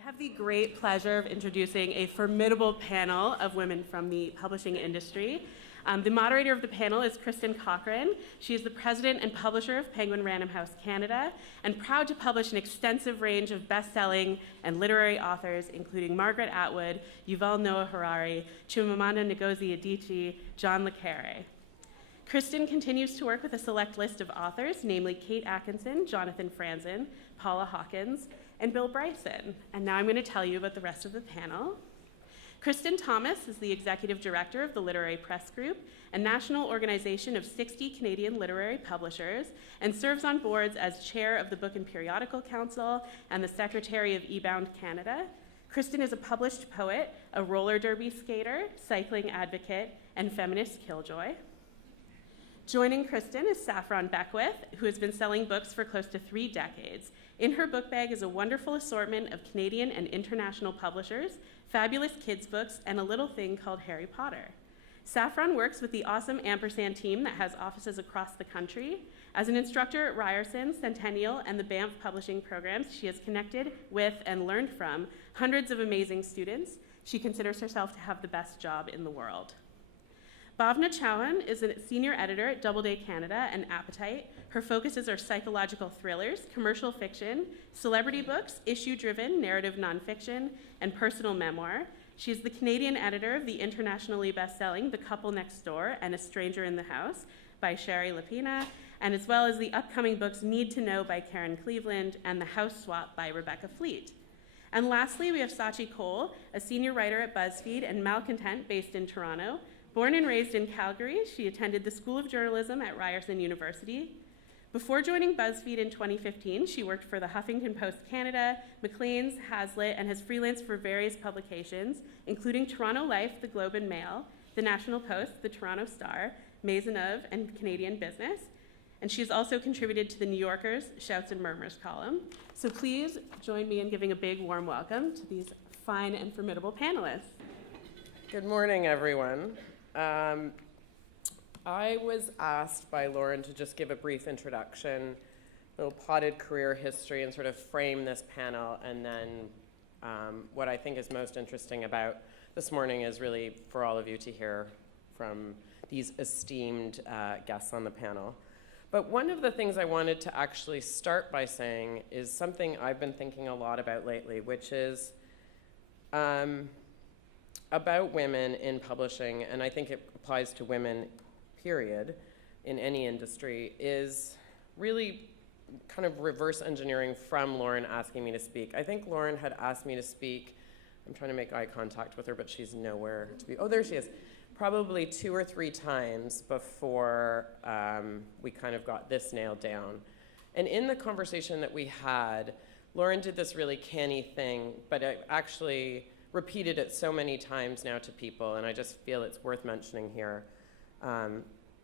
I have the great pleasure of introducing a formidable panel of women from the publishing industry. The moderator of the panel is Kristen Cochrane. She is the president and publisher of Penguin Random House Canada, and proud to publish an extensive range of best-selling and literary authors, including Margaret Atwood, Yuval Noah Harari, Chimamanda Ngozi Adichie, John le Carré. Kristen continues to work with a select list of authors, namely Kate Atkinson, Jonathan Franzen, Paula Hawkins, and Bill Bryson. And now I'm going to tell you about the rest of the panel. Kristen Thomas is the executive director of the Literary Press Group, a national organization of 60 Canadian literary publishers, and serves on boards as chair of the Book and Periodical Council and the secretary of eBound Canada. Kristen is a published poet, a roller derby skater, cycling advocate, and feminist killjoy. Joining Kristen is Saffron Beckwith, who has been selling books for close to 3 decades. In her book bag is a wonderful assortment of Canadian and international publishers, fabulous kids' books, and a little thing called Harry Potter. Saffron works with the awesome Ampersand team that has offices across the country. As an instructor at Ryerson, Centennial, and the Banff publishing programs, she has connected with and learned from hundreds of amazing students. She considers herself to have the best job in the world. Bhavna Chauhan is a senior editor at Doubleday Canada and Appetite. Her focuses are psychological thrillers, commercial fiction, celebrity books, issue-driven narrative nonfiction, and personal memoir. She is the Canadian editor of the internationally best-selling The Couple Next Door and A Stranger in the House by Shari Lapina, and as well as the upcoming books Need to Know by Karen Cleveland and The House Swap by Rebecca Fleet. And lastly, we have Sachi Cole, a senior writer at BuzzFeed and malcontent based in Toronto. Born and raised in Calgary, she attended the School of Journalism at Ryerson University. Before joining BuzzFeed in 2015, she worked for the Huffington Post Canada, Maclean's, Hazlitt, and has freelanced for various publications, including Toronto Life, The Globe and Mail, The National Post, The Toronto Star, Maisonneuve, and Canadian Business. And she's also contributed to the New Yorker's Shouts and Murmurs column. So please join me in giving a big warm welcome to these fine and formidable panelists. Good morning, everyone. I was asked by Lauren to just give a brief introduction, a little plotted career history, and sort of frame this panel. And then what I think is most interesting about this morning is really for all of you to hear from these esteemed guests on the panel. But one of the things I wanted to actually start by saying is something I've been thinking a lot about lately, which is about women in publishing, and I think it applies to women, period, in any industry, is really kind of reverse engineering from Lauren asking me to speak. I think Lauren had asked me to speak, I'm trying to make eye contact with her, but she's nowhere to be, oh, there she is, probably 2 or 3 times before we kind of got this nailed down. And in the conversation that we had, Lauren did this really canny thing, but I actually repeated it so many times now to people, and I just feel it's worth mentioning here,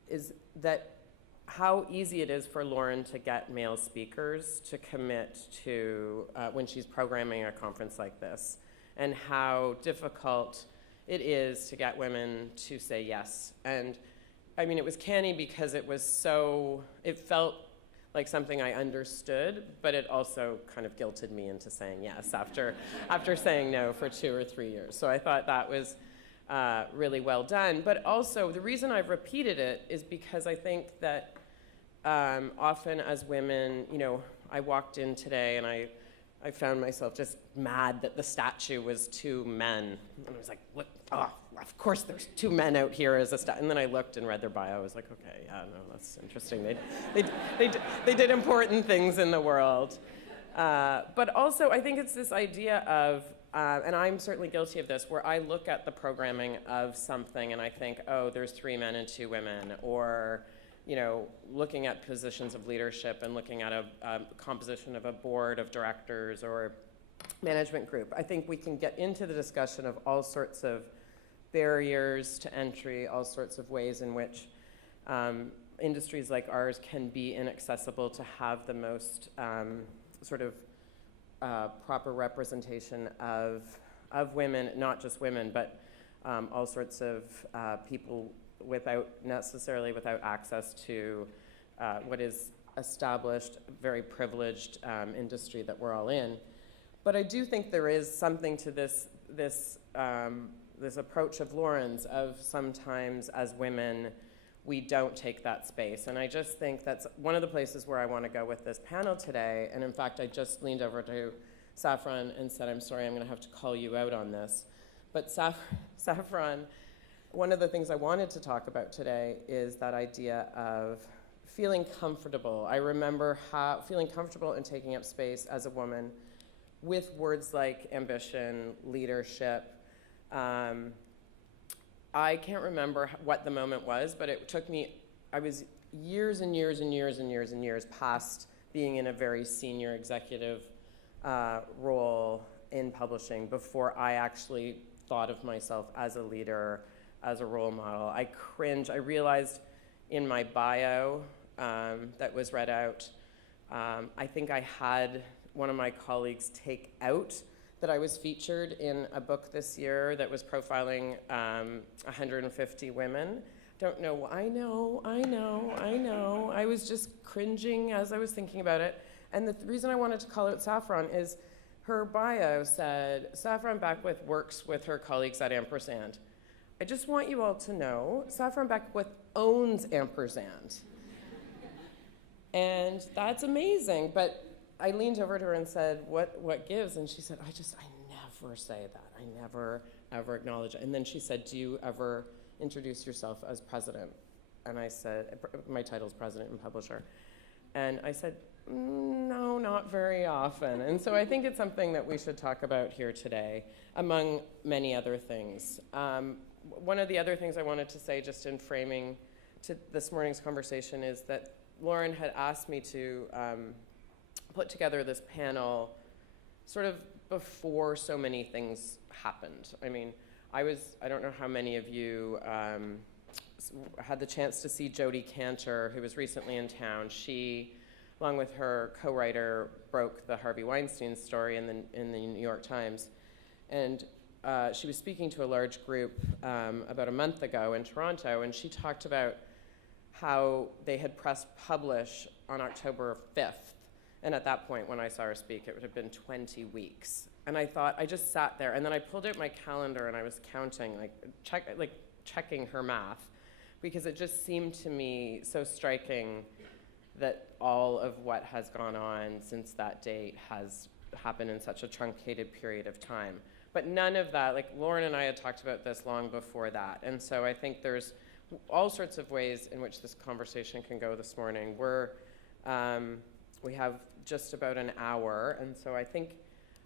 is that how easy it is for Lauren to get male speakers to commit to when she's programming a conference like this, and how difficult it is to get women to say yes. And I mean, it was canny because it felt like something I understood, but it also kind of guilted me into saying yes after saying no for 2 or 3 years. So I thought that was really well done. But also, the reason I've repeated it is because I think that often as women, you know, I walked in today and I found myself just mad that the statue was 2 men. And I was like, what? Oh, of course there's 2 men out here as a statue. And then I looked and read their bio. I was like, okay, yeah, no, that's interesting. They did important things in the world. But also, I think it's this idea of, and I'm certainly guilty of this, where I look at the programming of something and I think, oh, there's 3 men and 2 women, or, you know, looking at positions of leadership and looking at a composition of a board of directors or management group. I think we can get into the discussion of all sorts of barriers to entry, all sorts of ways in which industries like ours can be inaccessible to have the most sort of proper representation of women, not just women, but all sorts of people without access to what is established, very privileged industry that we're all in. But I do think there is something to this approach of Lauren's of sometimes as women, we don't take that space. And I just think that's one of the places where I want to go with this panel today. And in fact, I just leaned over to Saffron and said, I'm sorry, I'm going to have to call you out on this. But Saffron, one of the things I wanted to talk about today is that idea of feeling comfortable. I remember feeling comfortable in taking up space as a woman with words like ambition, leadership. I can't remember what the moment was, but it took me, I was years and years and years and years and years past being in a very senior executive role in publishing before I actually thought of myself as a leader, as a role model. I cringed. I realized in my bio that was read out, I think I had one of my colleagues take out that I was featured in a book this year that was profiling 150 women. Don't know, I know. I was just cringing as I was thinking about it. And the reason I wanted to call out Saffron is her bio said, Saffron Beckwith works with her colleagues at Ampersand. I just want you all to know, Saffron Beckwith owns Ampersand. And that's amazing, but I leaned over to her and said, what gives? And she said, I never say that. I never, ever acknowledge it. And then she said, do you ever introduce yourself as president? And I said, my title's president and publisher. And I said, no, not very often. And so I think it's something that we should talk about here today, among many other things. One of the other things I wanted to say just in framing to this morning's conversation is that Lauren had asked me to put together this panel sort of before so many things happened. I mean, I don't know how many of you had the chance to see Jodi Kantor, who was recently in town. She, along with her co-writer, broke the Harvey Weinstein story in the New York Times. And she was speaking to a large group about a month ago in Toronto, and she talked about how they had pressed publish on October 5th. And at that point, when I saw her speak, it would have been 20 weeks. And I thought, I just sat there, and then I pulled out my calendar and I was counting, checking her math, because it just seemed to me so striking that all of what has gone on since that date has happened in such a truncated period of time. But none of that, like Lauren and I had talked about this long before that. And so I think there's all sorts of ways in which this conversation can go this morning. We have just about an hour, and so I think,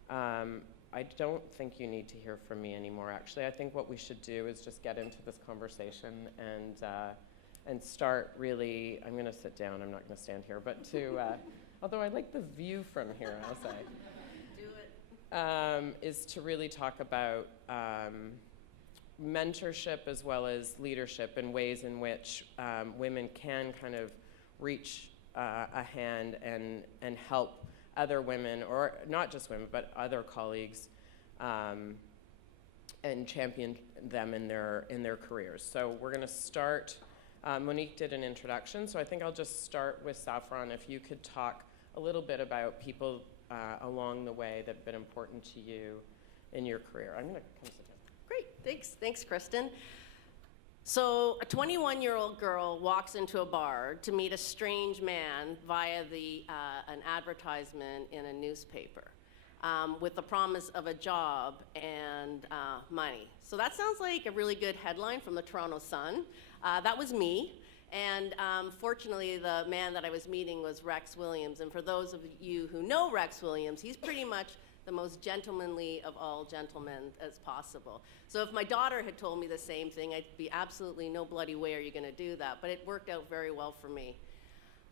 I don't think you need to hear from me anymore, actually. I think what we should do is just get into this conversation and start really, I'm gonna sit down, I'm not gonna stand here, but although I like the view from here, I'll say. Do it. Is to really talk about mentorship as well as leadership and ways in which women can kind of reach a hand and help other women, or not just women, but other colleagues, and champion them in their careers. So we're going to start. Monique did an introduction, so I think I'll just start with Saffron. If you could talk a little bit about people along the way that have been important to you in your career. I'm going to come sit down. Great, thanks, Kristen. So a 21-year-old girl walks into a bar to meet a strange man via an advertisement in a newspaper with the promise of a job and money. So that sounds like a really good headline from the Toronto Sun. That was me. And fortunately, the man that I was meeting was Rex Williams. And for those of you who know Rex Williams, he's pretty much the most gentlemanly of all gentlemen as possible. So if my daughter had told me the same thing, I'd be absolutely no bloody way are you going to do that. But it worked out very well for me.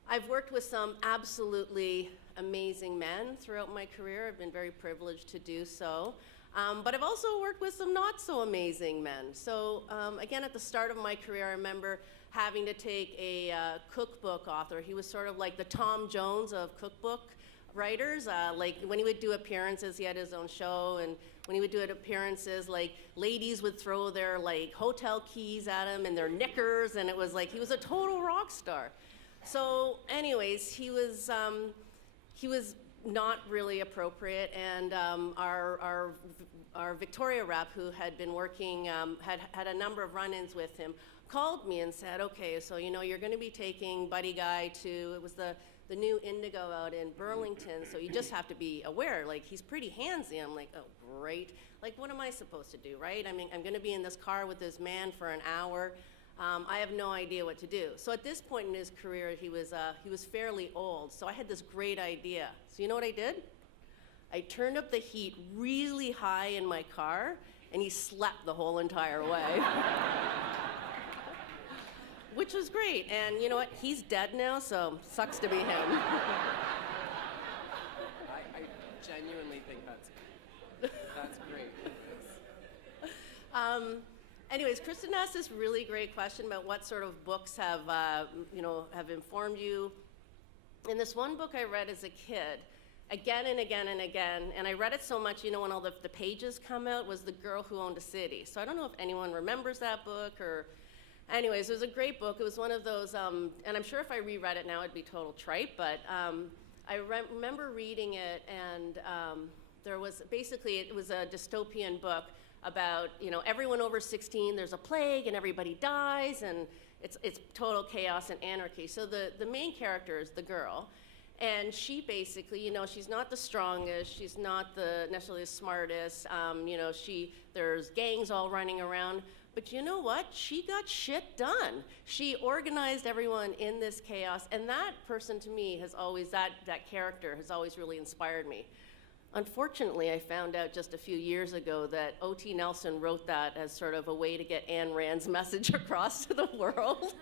I've worked with some absolutely amazing men throughout my career. I've been very privileged to do so. But I've also worked with some not so amazing men. So again, at the start of my career, I remember having to take a cookbook author. He was sort of like the Tom Jones of cookbook writers. Like when he would do appearances, he had his own show, and when he would do appearances, like ladies would throw their like hotel keys at him and their knickers, and it was like he was a total rock star. So anyways, he was not really appropriate. And our Victoria rep, who had been working, had a number of run-ins with him, called me and said, okay, so you're going to be taking Buddy Guy to, it was the new Indigo out in Burlington, so you just have to be aware, like, he's pretty handsy. I'm like, oh, great. Like, what am I supposed to do, right? I mean, I'm going to be in this car with this man for an hour. I have no idea what to do. So at this point in his career, he was fairly old, so I had this great idea. So you know what I did? I turned up the heat really high in my car, and he slept the whole entire way. Which was great, and you know what? He's dead now, so sucks to be him. I genuinely think that's great. Anyways, Kristen asked this really great question about what sort of books have informed you. In this one book I read as a kid, again and again and again, and I read it so much, when all the pages come out, was The Girl Who Owned a City. So I don't know if anyone remembers that book or... Anyways, it was a great book. It was one of those, and I'm sure if I reread it now, it'd be total tripe, but I remember reading it, and it was a dystopian book about, everyone over 16, there's a plague, and everybody dies, and it's total chaos and anarchy. So the main character is the girl, and she basically, she's not the strongest, she's not necessarily the smartest, there's gangs all running around. But you know what? She got shit done. She organized everyone in this chaos, and that person to me has always, that character has always really inspired me. Unfortunately, I found out just a few years ago that O.T. Nelson wrote that as sort of a way to get Ayn Rand's message across to the world.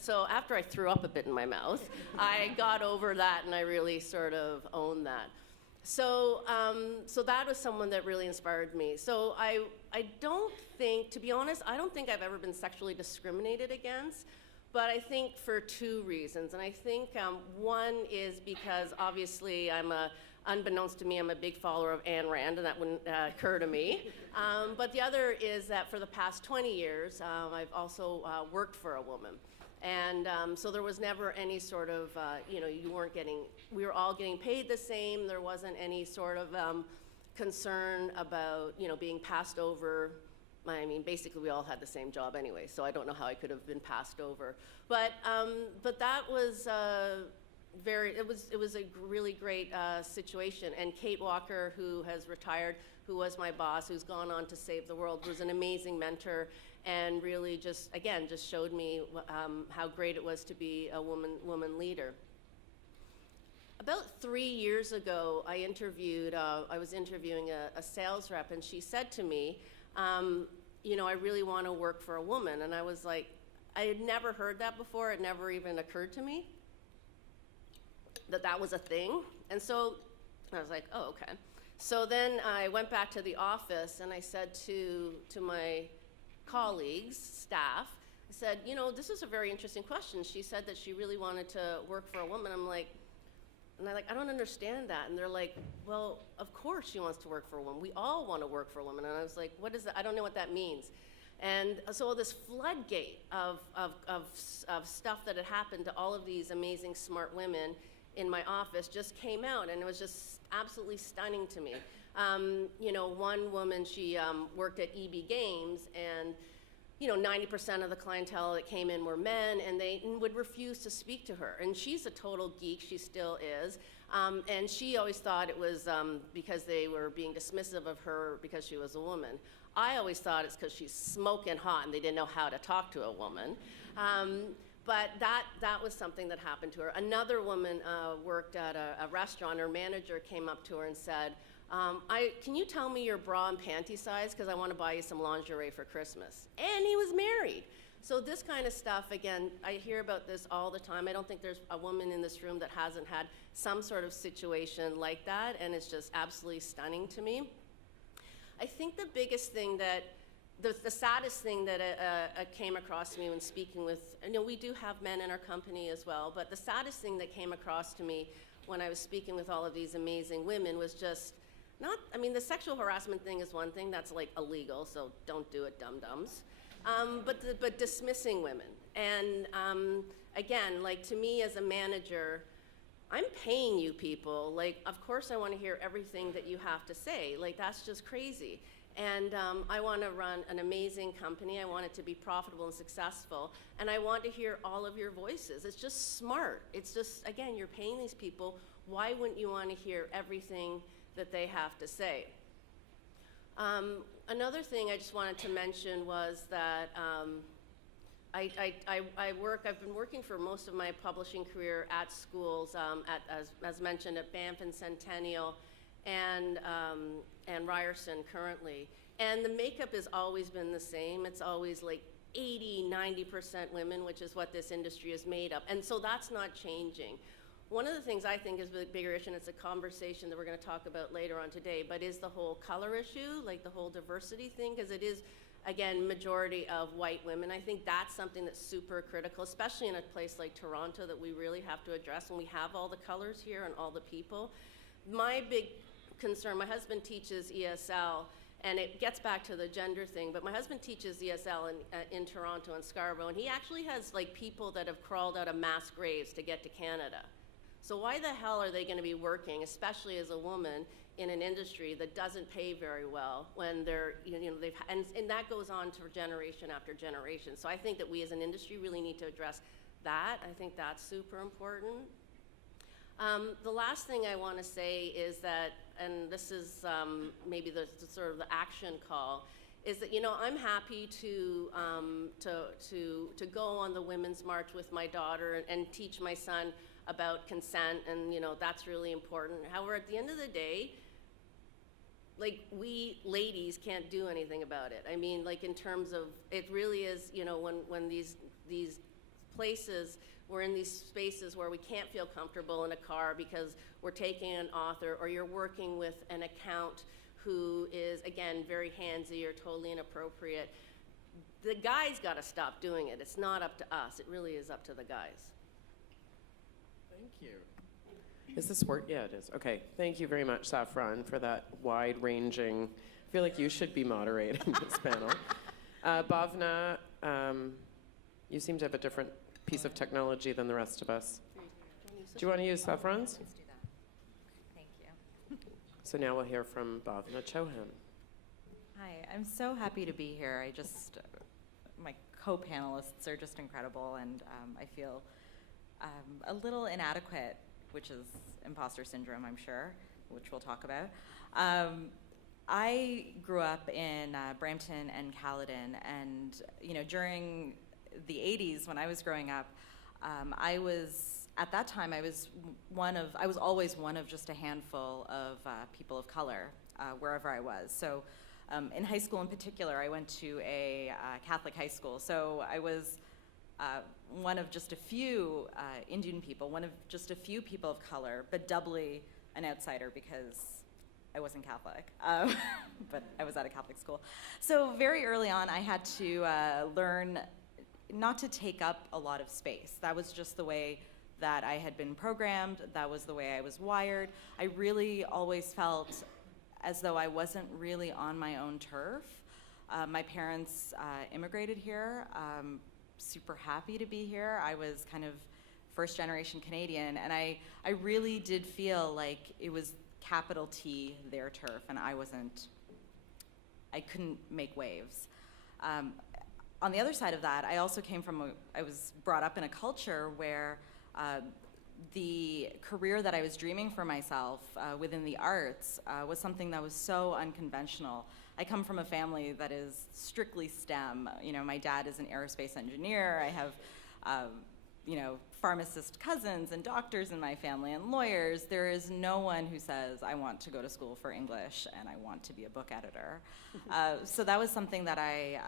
So after I threw up a bit in my mouth, I got over that, and I really sort of owned that. So that was someone that really inspired me. So I don't think, to be honest, I don't think I've ever been sexually discriminated against, but I think for two reasons. And I think one is because obviously unbeknownst to me, I'm a big follower of Ayn Rand, and that wouldn't occur to me. But the other is that for the past 20 years, I've also worked for a woman. And so there was never any sort of, we were all getting paid the same. There wasn't any sort of concern about, being passed over. I mean, basically we all had the same job anyway, so I don't know how I could have been passed over. But that was it was a really great situation. And Kate Walker, who has retired, who was my boss, who's gone on to save the world, was an amazing mentor, and really just showed me how great it was to be a woman leader. About 3 years ago, I was interviewing a sales rep, and she said to me, I really want to work for a woman. And I was like, I had never heard that before. It never even occurred to me that was a thing. And so I was like, oh, okay. So then I went back to the office, and I said to my colleagues, staff, I said, this is a very interesting question. She said that she really wanted to work for a woman. I'm like, I don't understand that. And they're like, well, of course she wants to work for a woman. We all want to work for a woman. And I was like, what is that? I don't know what that means. And so this floodgate of stuff that had happened to all of these amazing, smart women in my office just came out, and it was just absolutely stunning to me. One woman, she worked at EB Games, and 90% of the clientele that came in were men, and they would refuse to speak to her. And she's a total geek, she still is. And she always thought it was because they were being dismissive of her because she was a woman. I always thought it's because she's smoking hot and they didn't know how to talk to a woman. But that was something that happened to her. Another woman worked at a restaurant. Her manager came up to her and said, can you tell me your bra and panty size, because I want to buy you some lingerie for Christmas? And he was married. So this kind of stuff, again, I hear about this all the time. I don't think there's a woman in this room that hasn't had some sort of situation like that, and it's just absolutely stunning to me. I think the biggest thing that, the saddest thing that came across to me when speaking with, we do have men in our company as well, but the saddest thing that came across to me when I was speaking with all of these amazing women was just, the sexual harassment thing is one thing, that's like illegal, so don't do it, dum-dums. But dismissing women. And again, like to me as a manager, I'm paying you people. Like, of course I want to hear everything that you have to say. Like, that's just crazy. And I want to run an amazing company. I want it to be profitable and successful. And I want to hear all of your voices. It's just smart. It's just, again, you're paying these people. Why wouldn't you want to hear everything that they have to say? Another thing I just wanted to mention was that I've been working for most of my publishing career at schools, as mentioned, at Banff and Centennial, and Ryerson currently. And the makeup has always been the same. It's always like 80–90% women, which is what this industry is made of. And so that's not changing. One of the things I think is the bigger issue, and it's a conversation that we're going to talk about later on today, but is the whole color issue, like the whole diversity thing, because it is, again, majority of white women. I think that's something that's super critical, especially in a place like Toronto, that we really have to address when we have all the colors here and all the people. My big concern, my husband teaches ESL, and it gets back to the gender thing, but my husband teaches ESL in Toronto and Scarborough, and he actually has like people that have crawled out of mass graves to get to Canada. So why the hell are they going to be working, especially as a woman, in an industry that doesn't pay very well when they're, and that goes on for generation after generation. So I think that we as an industry really need to address that. I think that's super important. The last thing I want to say is that, and this is maybe the sort of the action call, is that I'm happy to go on the Women's March with my daughter and teach my son about consent, and that's really important. However, at the end of the day, like, we ladies can't do anything about it. I mean, like, in terms of, it really is, when these places, we're in these spaces where we can't feel comfortable in a car because we're taking an author, or you're working with an account who is, again, very handsy or totally inappropriate. The guys got to stop doing it. It's not up to us. It really is up to the guys. Thank you. Is this work? Yeah, it is. Okay. Thank you very much, Saffron, for that wide-ranging. I feel like you should be moderating this panel. Bhavna, you seem to have a different piece of technology than the rest of us. Do you want to use Saffron's? Let's do that. Thank you. So now we'll hear from Bhavna Chauhan. Hi, I'm so happy to be here. My co-panelists are just incredible, and I feel a little inadequate, which is imposter syndrome, I'm sure, which we'll talk about. I grew up in Brampton and Caledon, and during the 80s, when I was growing up, at that time, I was always one of just a handful of people of color wherever I was. So in high school in particular, I went to a Catholic high school. So I was one of just a few Indian people, one of just a few people of color, but doubly an outsider because I wasn't Catholic, but I was at a Catholic school. So very early on, I had to learn not to take up a lot of space. That was just the way that I had been programmed. That was the way I was wired. I really always felt as though I wasn't really on my own turf. My parents immigrated here. Super happy to be here. I was kind of first generation Canadian, and I really did feel like it was capital T, their turf, and I couldn't make waves. On the other side of that, I also I was brought up in a culture where the career that I was dreaming for myself within the arts was something that was so unconventional. I come from a family that is strictly STEM. My dad is an aerospace engineer. I have, pharmacist cousins and doctors in my family and lawyers. There is no one who says, I want to go to school for English and I want to be a book editor. So that was something that I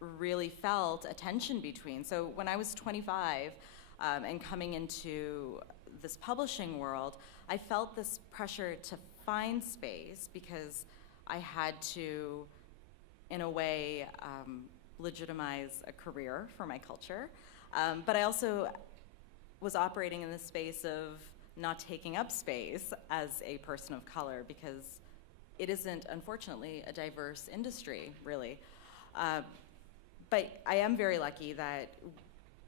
really felt a tension between. So when I was 25 and coming into this publishing world, I felt this pressure to find space because I had to, in a way, legitimize a career for my culture. But I also was operating in the space of not taking up space as a person of color because it isn't, unfortunately, a diverse industry, really. But I am very lucky that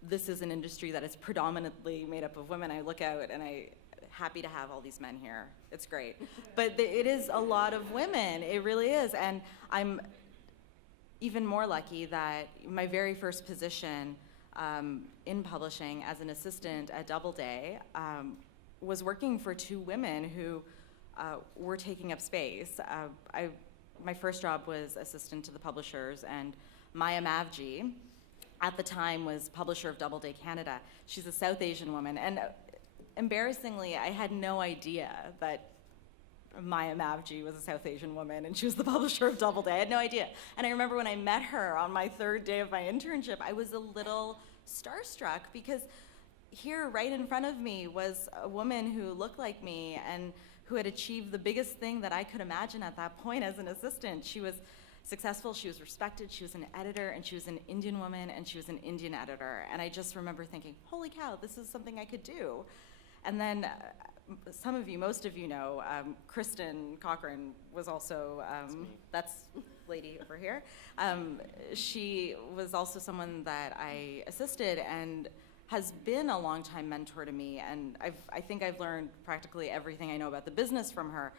this is an industry that is predominantly made up of women. I look out and I'm happy to have all these men here. It's great. But it is a lot of women. It really is. And I'm even more lucky that my very first position in publishing as an assistant at Doubleday was working for two women who were taking up space. My first job was assistant to the publishers, and Maya Mavji, at the time, was publisher of Doubleday Canada. She's a South Asian woman, and embarrassingly, I had no idea that Maya Mavji was a South Asian woman, and she was the publisher of Doubleday. I had no idea. And I remember when I met her on my third day of my internship, I was a little starstruck because here, right in front of me, was a woman who looked like me and who had achieved the biggest thing that I could imagine at that point as an assistant. She was successful, she was respected, she was an editor, and she was an Indian woman, and she was an Indian editor. And I just remember thinking, holy cow, this is something I could do. And then some of you, most of you know, Kristen Cochrane was also, that's lady over here. She was also someone that I assisted and has been a longtime mentor to me, and I think I've learned practically everything I know about the business from her.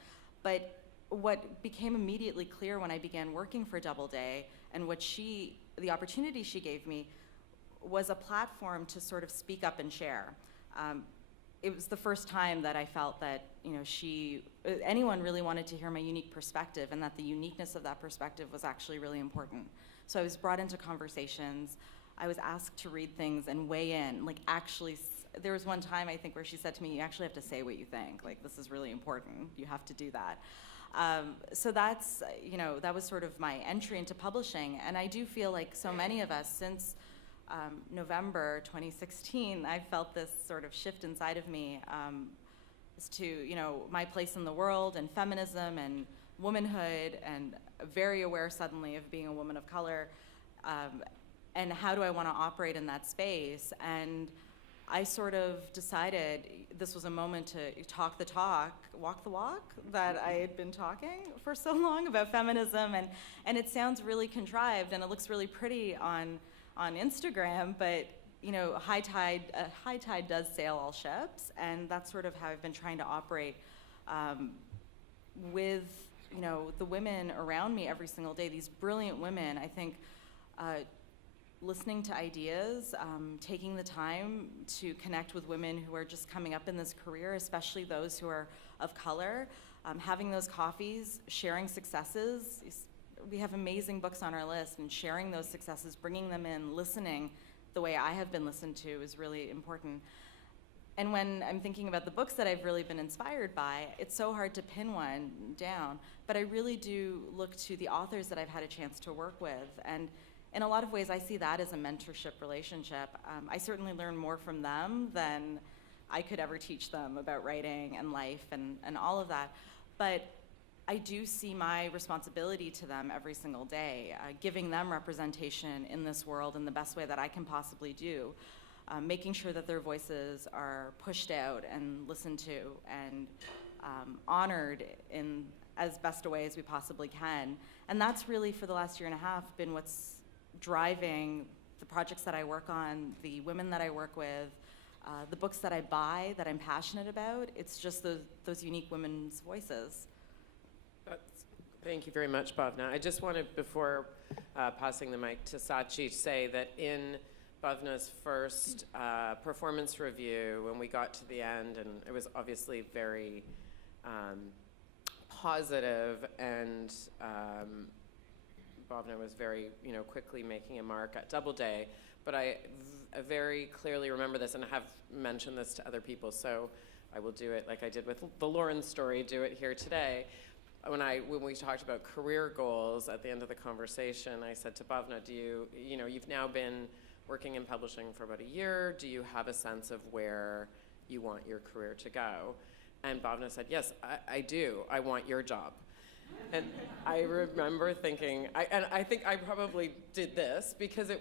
But what became immediately clear when I began working for Doubleday, and the opportunity she gave me, was a platform to sort of speak up and share. It was the first time that I felt that anyone really wanted to hear my unique perspective, and that the uniqueness of that perspective was actually really important. So I was brought into conversations. I was asked to read things and weigh in, like actually, there was one time I think where she said to me, you actually have to say what you think, like this is really important, you have to do that. So that's, that was sort of my entry into publishing, and I do feel like so many of us since November 2016, I felt this sort of shift inside of me as to, my place in the world and feminism and womanhood, and very aware suddenly of being a woman of color. And how do I want to operate in that space? And I sort of decided this was a moment to talk the talk, walk the walk that I had been talking for so long about feminism. And it sounds really contrived, and it looks really pretty on Instagram, but high tide does sail all ships, and that's sort of how I've been trying to operate with the women around me every single day. These brilliant women, I think. Listening to ideas, taking the time to connect with women who are just coming up in this career, especially those who are of color, having those coffees, sharing successes. We have amazing books on our list, and sharing those successes, bringing them in, listening the way I have been listened to is really important. And when I'm thinking about the books that I've really been inspired by, it's so hard to pin one down, but I really do look to the authors that I've had a chance to work with. And in a lot of ways, I see that as a mentorship relationship. I certainly learn more from them than I could ever teach them about writing and life and all of that. But I do see my responsibility to them every single day, giving them representation in this world in the best way that I can possibly do, making sure that their voices are pushed out and listened to and honored in as best a way as we possibly can. And that's really, for the last year and a half, been what's driving the projects that I work on, the women that I work with, the books that I buy that I'm passionate about. It's just those unique women's voices. Thank you very much, Bhavna. I just wanted, before passing the mic to Sachi, say that in Bhavna's first performance review, when we got to the end, and it was obviously very positive, and Bhavna was very, quickly making a mark at Doubleday. But I very clearly remember this, and I have mentioned this to other people, so I will do it like I did with the Lauren story, do it here today. When we talked about career goals at the end of the conversation, I said to Bhavna, you've now been working in publishing for about a year. Do you have a sense of where you want your career to go? And Bhavna said, yes, I do. I want your job. And I remember thinking, I think I probably did this because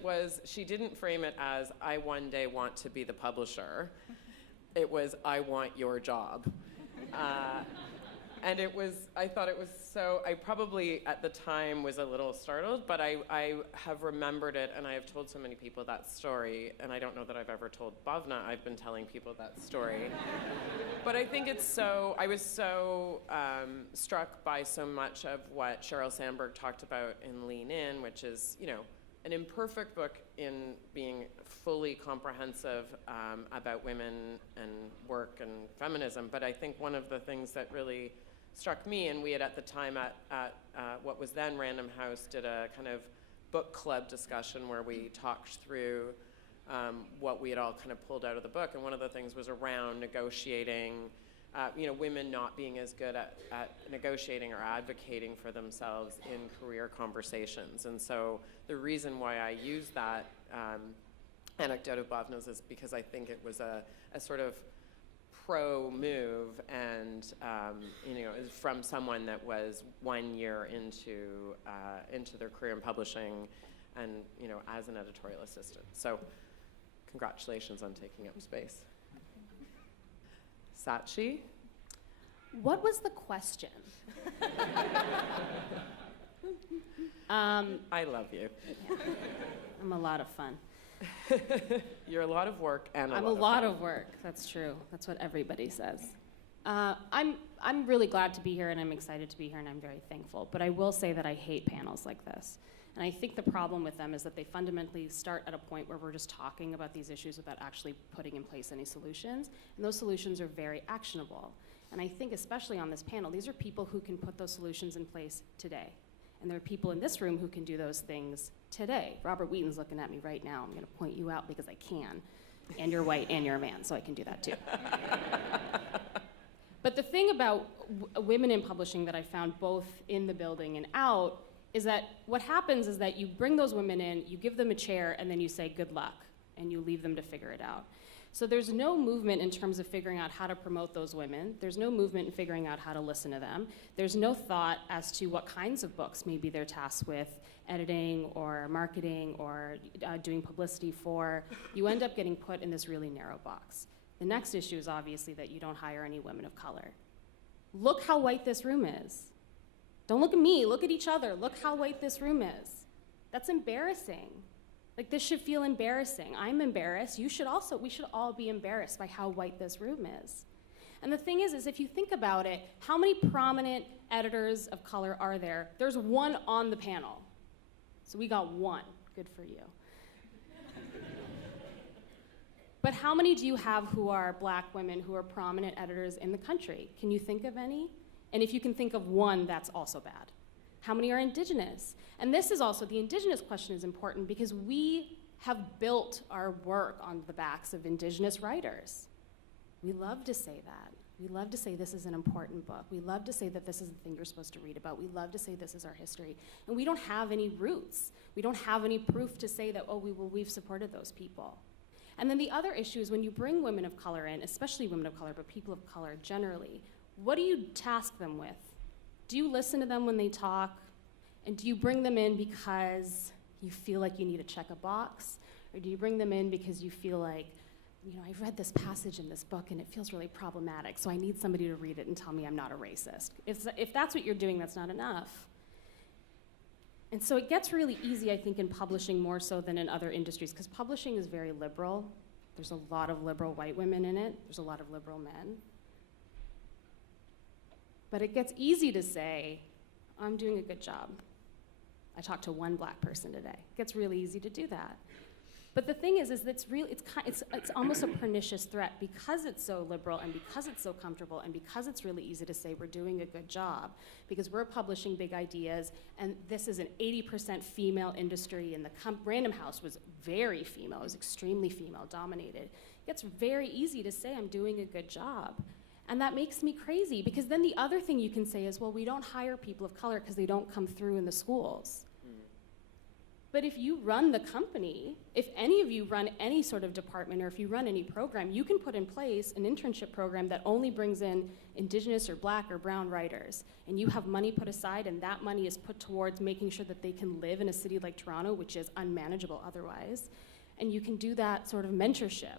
she didn't frame it as, I one day want to be the publisher. It was, I want your job. And I thought it was so, I probably at the time was a little startled, but I have remembered it, and I have told so many people that story, and I don't know that I've ever told Bhavna I've been telling people that story. But I think I was so struck by so much of what Sheryl Sandberg talked about in Lean In, which is, an imperfect book in being fully comprehensive about women and work and feminism. But I think one of the things that really struck me, and we had at the time at what was then Random House did a kind of book club discussion where we talked through what we had all kind of pulled out of the book. And one of the things was around negotiating, women not being as good at negotiating or advocating for themselves in career conversations. And so the reason why I use that anecdote of Bhavna's is because I think it was a sort of pro move, and is from someone that was 1 year into their career in publishing, and as an editorial assistant. So, congratulations on taking up space. Sachi? What was the question? I love you. I'm a lot of fun. You're a lot of work and I'm a lot of work. That's true. That's what everybody says. I'm really glad to be here, and I'm excited to be here, and I'm very thankful. But I will say that I hate panels like this. And I think the problem with them is that they fundamentally start at a point where we're just talking about these issues without actually putting in place any solutions. And those solutions are very actionable. And I think especially on this panel, these are people who can put those solutions in place today. And there are people in this room who can do those things today. Robert Wheaton's looking at me right now. I'm gonna point you out because I can. And you're white and you're a man, so I can do that too. But the thing about women in publishing that I found both in the building and out is that what happens is that you bring those women in, you give them a chair, and then you say good luck, and you leave them to figure it out. So there's no movement in terms of figuring out how to promote those women. There's no movement in figuring out how to listen to them. There's no thought as to what kinds of books maybe they're tasked with editing or marketing or doing publicity for. You end up getting put in this really narrow box. The next issue is obviously that you don't hire any women of color. Look how white this room is. Don't look at me, look at each other. Look how white this room is. That's embarrassing. Like, this should feel embarrassing. I'm embarrassed. We should all be embarrassed by how white this room is. And the thing is if you think about it, how many prominent editors of color are there? There's one on the panel. So we got one. Good for you. But how many do you have who are black women who are prominent editors in the country? Can you think of any? And if you can think of one, that's also bad. How many are indigenous? And this is also, the indigenous question is important because we have built our work on the backs of indigenous writers. We love to say that. We love to say this is an important book. We love to say that this is the thing you're supposed to read about. We love to say this is our history. And we don't have any roots. We don't have any proof to say that, we've supported those people. And then the other issue is when you bring women of color in, especially women of color, but people of color generally, what do you task them with? Do you listen to them when they talk? And do you bring them in because you feel like you need to check a box? Or do you bring them in because you feel like, I've read this passage in this book and it feels really problematic, so I need somebody to read it and tell me I'm not a racist? If that's what you're doing, that's not enough. And so it gets really easy, I think, in publishing more so than in other industries, because publishing is very liberal. There's a lot of liberal white women in it. There's a lot of liberal men. But it gets easy to say, I'm doing a good job. I talked to one black person today. It gets really easy to do that. But the thing is it's almost a pernicious threat because it's so liberal and because it's so comfortable and because it's really easy to say we're doing a good job because we're publishing big ideas and this is an 80% female industry and the Random House was very female, it was extremely female dominated. It gets very easy to say I'm doing a good job. And that makes me crazy because then the other thing you can say is, well, we don't hire people of color because they don't come through in the schools. But if you run the company, if any of you run any sort of department or if you run any program, you can put in place an internship program that only brings in indigenous or black or brown writers. And you have money put aside and that money is put towards making sure that they can live in a city like Toronto, which is unmanageable otherwise. And you can do that sort of mentorship.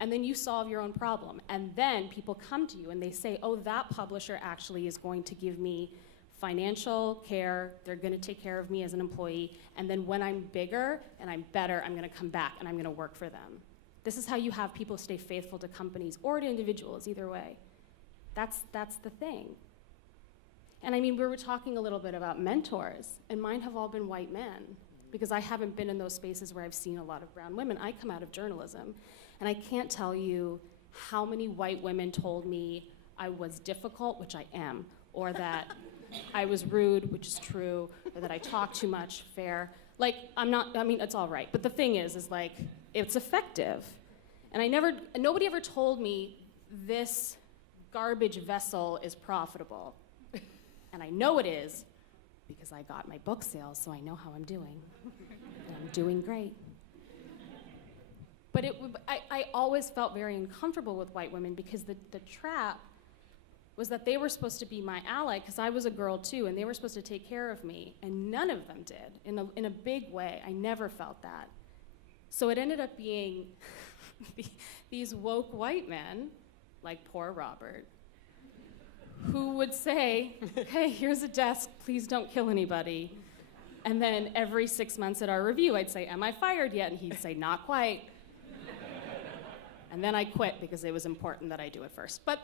And then you solve your own problem. And then people come to you and they say, oh, that publisher actually is going to give me financial care, they're gonna take care of me as an employee, and then when I'm bigger and I'm better, I'm gonna come back and I'm gonna work for them. This is how you have people stay faithful to companies or to individuals, either way. That's the thing. And I mean, we were talking a little bit about mentors, and mine have all been white men, because I haven't been in those spaces where I've seen a lot of brown women. I come out of journalism, and I can't tell you how many white women told me I was difficult, which I am, or that I was rude, which is true, or that I talk too much, fair. Like, I mean, it's all right. But the thing is like, it's effective. And nobody ever told me this garbage vessel is profitable. And I know it is because I got my book sales, so I know how I'm doing. And I'm doing great. But I always felt very uncomfortable with white women because the trap was that they were supposed to be my ally because I was a girl too, and they were supposed to take care of me, and none of them did, in a big way. I never felt that. So it ended up being these woke white men, like poor Robert, who would say, hey, here's a desk, please don't kill anybody. And then every 6 months at our review, I'd say, am I fired yet? And he'd say, not quite. And then I quit because it was important that I do it first. But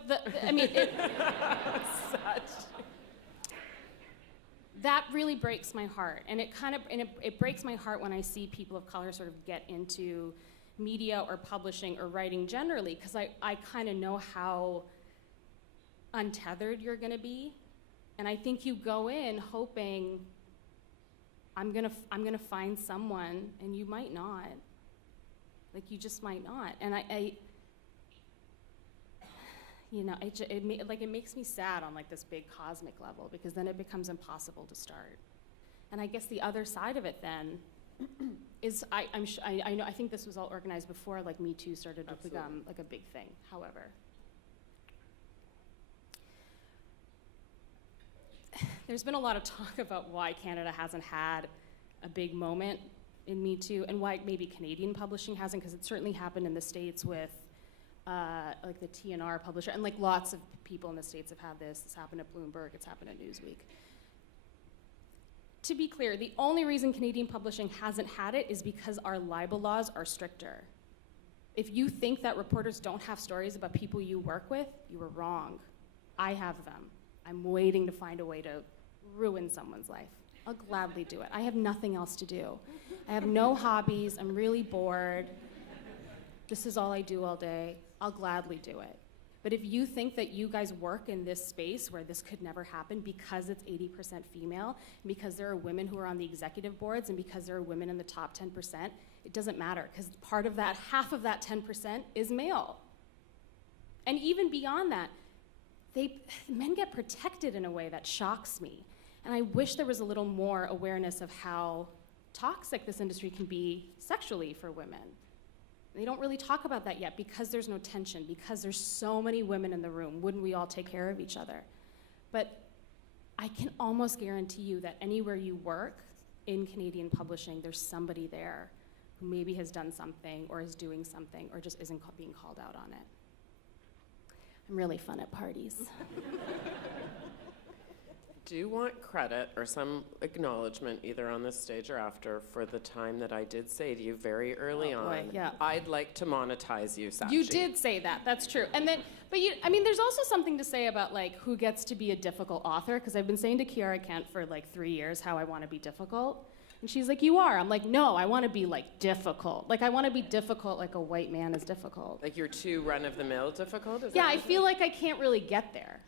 that really breaks my heart. And it breaks my heart when I see people of color sort of get into media or publishing or writing generally, because I kind of know how untethered you're gonna be. And I think you go in hoping I'm gonna find someone, and you might not. Like, you just might not. And it makes me sad on like this big cosmic level, because then it becomes impossible to start. And I guess the other side of it then is, I think this was all organized before like Me Too started to become like a big thing, however. There's been a lot of talk about why Canada hasn't had a big moment in Me Too, and why maybe Canadian publishing hasn't, because it certainly happened in the States with like the TNR publisher, and like lots of people in the States have had this. This happened at Bloomberg, it's happened at Newsweek. To be clear, the only reason Canadian publishing hasn't had it is because our libel laws are stricter. If you think that reporters don't have stories about people you work with, you are wrong. I have them. I'm waiting to find a way to ruin someone's life. I'll gladly do it. I have nothing else to do. I have no hobbies, I'm really bored. This is all I do all day. I'll gladly do it. But if you think that you guys work in this space where this could never happen because it's 80% female, and because there are women who are on the executive boards, and because there are women in the top 10%, it doesn't matter, because part of that, half of that 10% is male. And even beyond that, men get protected in a way that shocks me. And I wish there was a little more awareness of how toxic this industry can be sexually for women. They don't really talk about that yet because there's no tension, because there's so many women in the room. Wouldn't we all take care of each other? But I can almost guarantee you that anywhere you work in Canadian publishing, there's somebody there who maybe has done something or is doing something or just isn't being called out on it. I'm really fun at parties. Do you want credit or some acknowledgement, either on this stage or after, for the time that I did say to you very early on, yeah. I'd like to monetize you, Sachi? You did say that, that's true. And then, there's also something to say about like who gets to be a difficult author, because I've been saying to Kiara Kent for like 3 years how I want to be difficult. And she's like, you are. I'm like, no, I want to be like difficult. Like I want to be difficult like a white man is difficult. Like you're too run-of-the-mill difficult? Yeah, I feel like I can't really get there.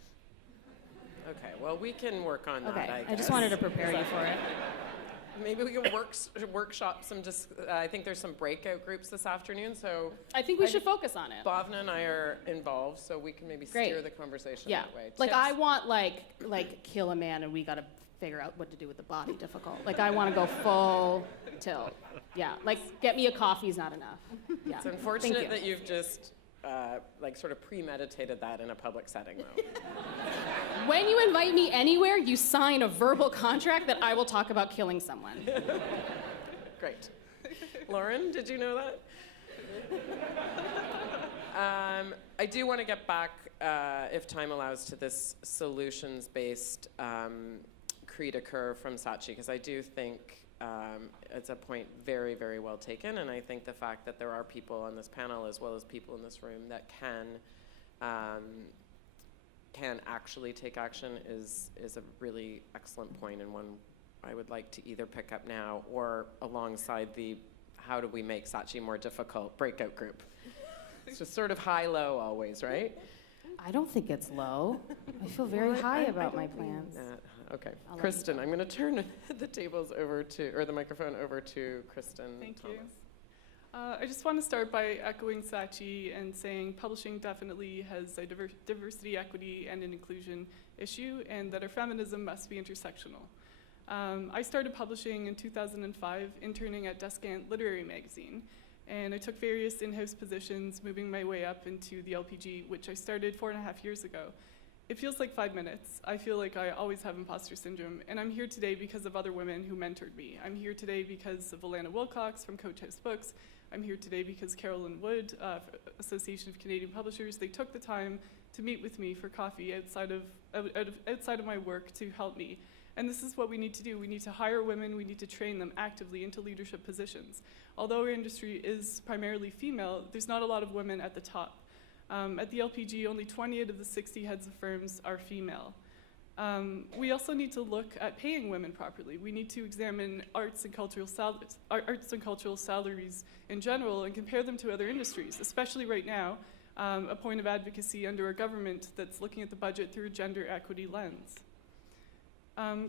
Okay, well, we can work on that, Okay, I guess. I just wanted to prepare you for it. Maybe we can workshop some, I think there's some breakout groups this afternoon, so I think we should focus on it. Bhavna and I are involved, so we can maybe Great. steer the conversation Yeah, that way. like Tips? I want like kill a man and we gotta figure out what to do with the body difficult. Like I want to go full tilt. Yeah, like get me a coffee is not enough. Yeah. It's unfortunate Thank you. that you've just sort of premeditated that in a public setting, though. When you invite me anywhere, you sign a verbal contract that I will talk about killing someone. Great. Lauren, did you know that? I do want to get back, if time allows, to this solutions-based cri de coeur from Saatchi, because I do think it's a point very, very well taken, and I think the fact that there are people on this panel as well as people in this room that can actually take action is a really excellent point, and one I would like to either pick up now or alongside the how do we make Saatchi more difficult breakout group. It's just sort of high-low always, right? I don't think it's low. I feel very high about my plans. Okay. I'll let you Kristen, go. I'm going to turn the tables over to, or the microphone over to Kristen Thank Thomas. you. I just want to start by echoing Saatchi and saying publishing definitely has a diversity, equity, and an inclusion issue, and that our feminism must be intersectional. I started publishing in 2005, interning at Descant Literary Magazine, and I took various in-house positions, moving my way up into the LPG, which I started 4.5 years ago. It feels like 5 minutes. I feel like I always have imposter syndrome, and I'm here today because of other women who mentored me. I'm here today because of Alana Wilcox from Coach House Books. I'm here today because Carolyn Wood, Association of Canadian Publishers, they took the time to meet with me for coffee outside of my work to help me. And this is what we need to do. We need to hire women, we need to train them actively into leadership positions. Although our industry is primarily female, there's not a lot of women at the top. At the LPG, only 20 out of the 60 heads of firms are female. We also need to look at paying women properly. We need to examine arts and cultural salaries in general and compare them to other industries, especially right now, a point of advocacy under a government that's looking at the budget through a gender equity lens.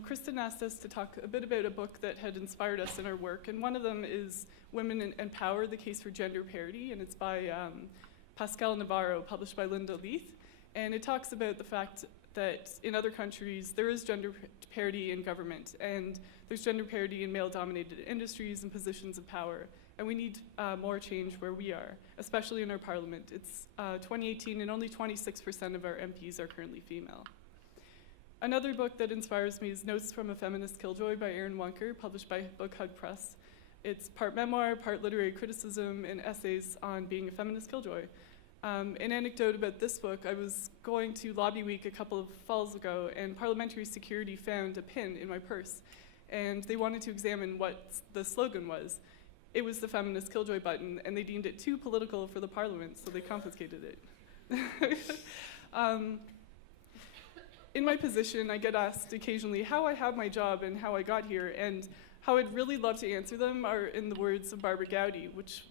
Kristen asked us to talk a bit about a book that had inspired us in our work, and one of them is Women and Power, The Case for Gender Parity, and it's by Pascal Navarro, published by Linda Leith, and it talks about the fact that in other countries there is gender parity in government, and there's gender parity in male-dominated industries and positions of power, and we need more change where we are, especially in our parliament. It's 2018, and only 26% of our MPs are currently female. Another book that inspires me is Notes from a Feminist Killjoy by Erin Wunker, published by Book Hug Press. It's part memoir, part literary criticism, and essays on being a feminist killjoy. An anecdote about this book, I was going to Lobby Week a couple of falls ago, and Parliamentary Security found a pin in my purse, and they wanted to examine what the slogan was. It was the feminist killjoy button, and they deemed it too political for the Parliament, so they confiscated it. In my position, I get asked occasionally how I have my job and how I got here, and how I'd really love to answer them are in the words of Barbara Gowdy, which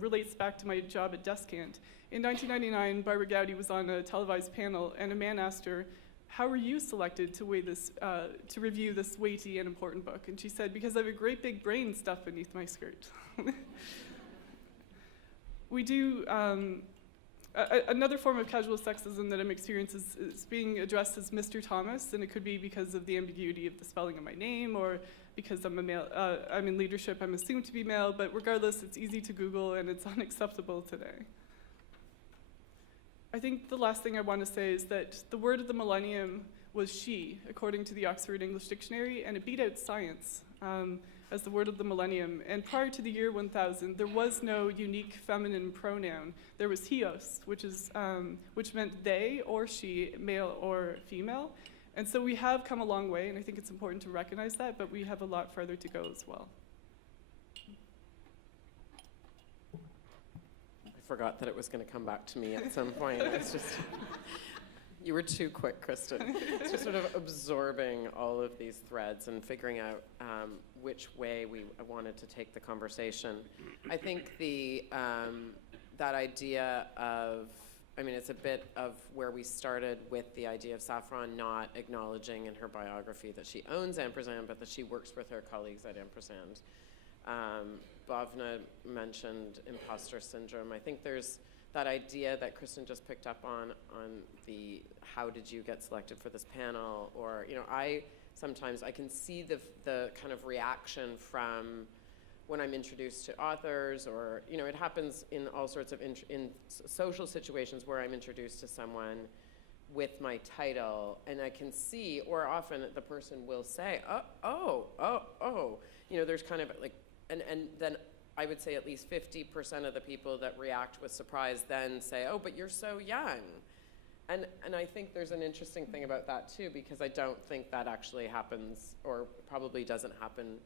relates back to my job at Descant. In 1999, Barbara Gowdy was on a televised panel, and a man asked her, "How were you selected to review this weighty and important book?" And she said, "Because I have a great big brain stuffed beneath my skirt." We do another form of casual sexism that I'm experiencing is being addressed as Mr. Thomas, and it could be because of the ambiguity of the spelling of my name, or because I'm a male. I'm in leadership, I'm assumed to be male, but regardless, it's easy to Google and it's unacceptable today. I think the last thing I want to say is that the word of the millennium was she, according to the Oxford English Dictionary, and it beat out science as the word of the millennium. And prior to the year 1000, there was no unique feminine pronoun. There was hios, which meant they or she, male or female. And so we have come a long way, and I think it's important to recognize that, but we have a lot further to go as well. I forgot that it was going to come back to me at some point. It's just, you were too quick, Kristen. It's just sort of absorbing all of these threads and figuring out which way I wanted to take the conversation. I think that idea of, it's a bit of where we started with the idea of Saffron not acknowledging in her biography that she owns Ampersand, but that she works with her colleagues at Ampersand. Bhavna mentioned imposter syndrome. I think there's that idea that Kristen just picked up on the how did you get selected for this panel, or I can see the kind of reaction from when I'm introduced to authors, or it happens in all sorts of in social situations where I'm introduced to someone with my title, and I can see, or often the person will say, oh, there's kind of like, and then I would say at least 50% of the people that react with surprise then say, oh, but you're so young. And I think there's an interesting thing about that too, because I don't think that actually happens, or probably doesn't happen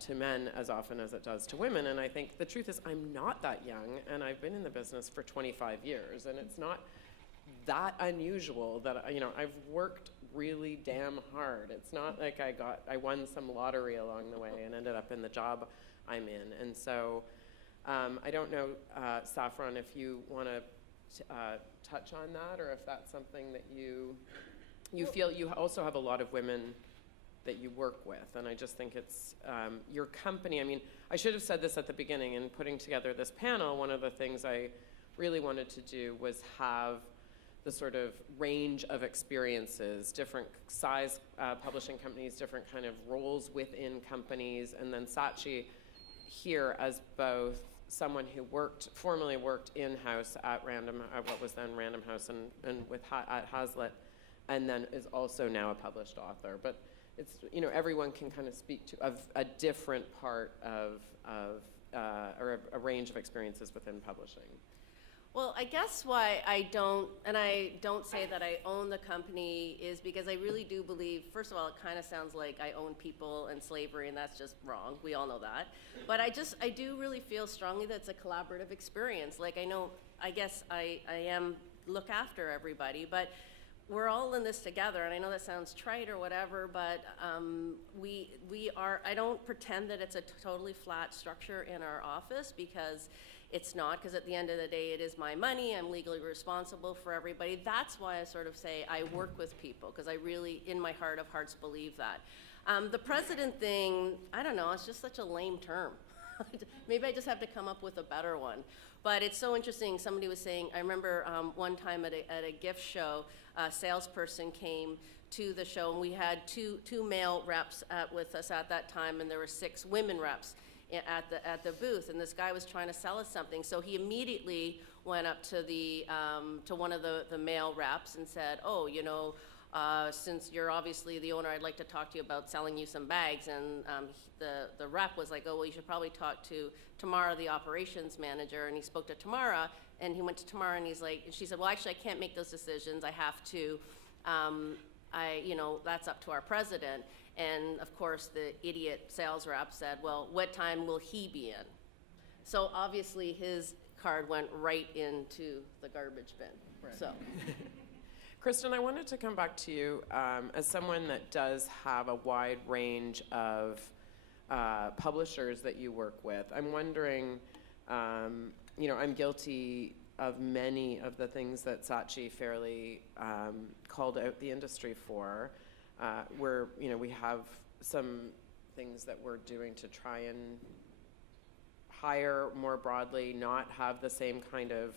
to men as often as it does to women. And I think the truth is I'm not that young, and I've been in the business for 25 years, and it's not that unusual that, I've worked really damn hard. It's not like I won some lottery along the way and ended up in the job I'm in. And so I don't know, Saffron, if you want to touch on that, or if that's something that you feel. You also have a lot of women that you work with, and I just think it's your company. I mean, I should have said this at the beginning. In putting together this panel, one of the things I really wanted to do was have the sort of range of experiences, different size publishing companies, different kind of roles within companies, and then Saatchi here as both someone who formerly worked in-house at what was then Random House and at Hazlitt, and then is also now a published author. But it's, everyone can kind of speak to a different part of or a range of experiences within publishing. Well, I guess why I don't say that I own the company is because I really do believe, first of all, it kind of sounds like I own people and slavery, and that's just wrong. We all know that. But I do really feel strongly that it's a collaborative experience. Like, I guess I am look after everybody, but we're all in this together, and I know that sounds trite or whatever, but we are, I don't pretend that it's a totally flat structure in our office, because it's not, because at the end of the day, it is my money. I'm legally responsible for everybody. That's why I sort of say I work with people, because I really, in my heart of hearts, believe that. The president thing, I don't know, it's just such a lame term. Maybe I just have to come up with a better one. But it's so interesting. Somebody was saying, I remember one time at a gift show, a salesperson came to the show, and we had two male reps with us at that time, and there were 6 women reps at the booth, and this guy was trying to sell us something. So he immediately went up to to one of the male reps and said, oh, since you're obviously the owner, I'd like to talk to you about selling you some bags. And the rep was like, oh, well, you should probably talk to Tamara, the operations manager. And he spoke to Tamara, and he went to Tamara, and she said, well, actually, I can't make those decisions. I have to, that's up to our president. And of course, the idiot sales rep said, well, what time will he be in? So obviously, his card went right into the garbage bin. Right. So. Kristen, I wanted to come back to you as someone that does have a wide range of publishers that you work with. I'm wondering, I'm guilty of many of the things that Saatchi fairly called out the industry for. Where we have some things that we're doing to try and hire more broadly, not have the same kind of,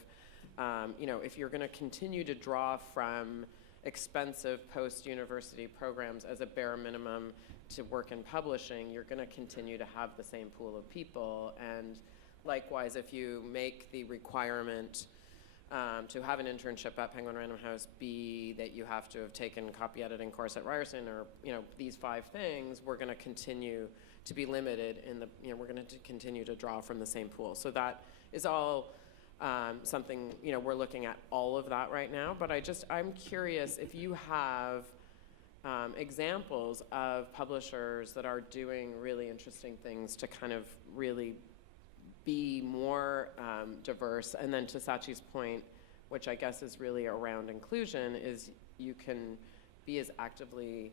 if you're going to continue to draw from expensive post-university programs as a bare minimum to work in publishing, you're going to continue to have the same pool of people. And likewise, if you make the requirement to have an internship at Penguin Random House be that you have to have taken a copy editing course at Ryerson, or these 5 things, we're going to continue to be limited in we're going to continue to draw from the same pool. So that is all something, we're looking at all of that right now. But I'm curious if you have examples of publishers that are doing really interesting things to kind of really be more diverse. And then to Saatchi's point, which I guess is really around inclusion, is you can be as actively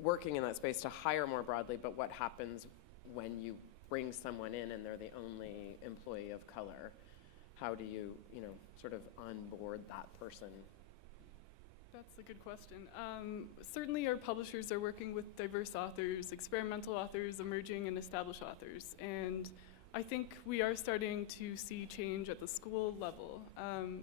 working in that space to hire more broadly, but what happens when you bring someone in and they're the only employee of color? How do you, sort of onboard that person? That's a good question. Certainly our publishers are working with diverse authors, experimental authors, emerging and established authors. And I think we are starting to see change at the school level.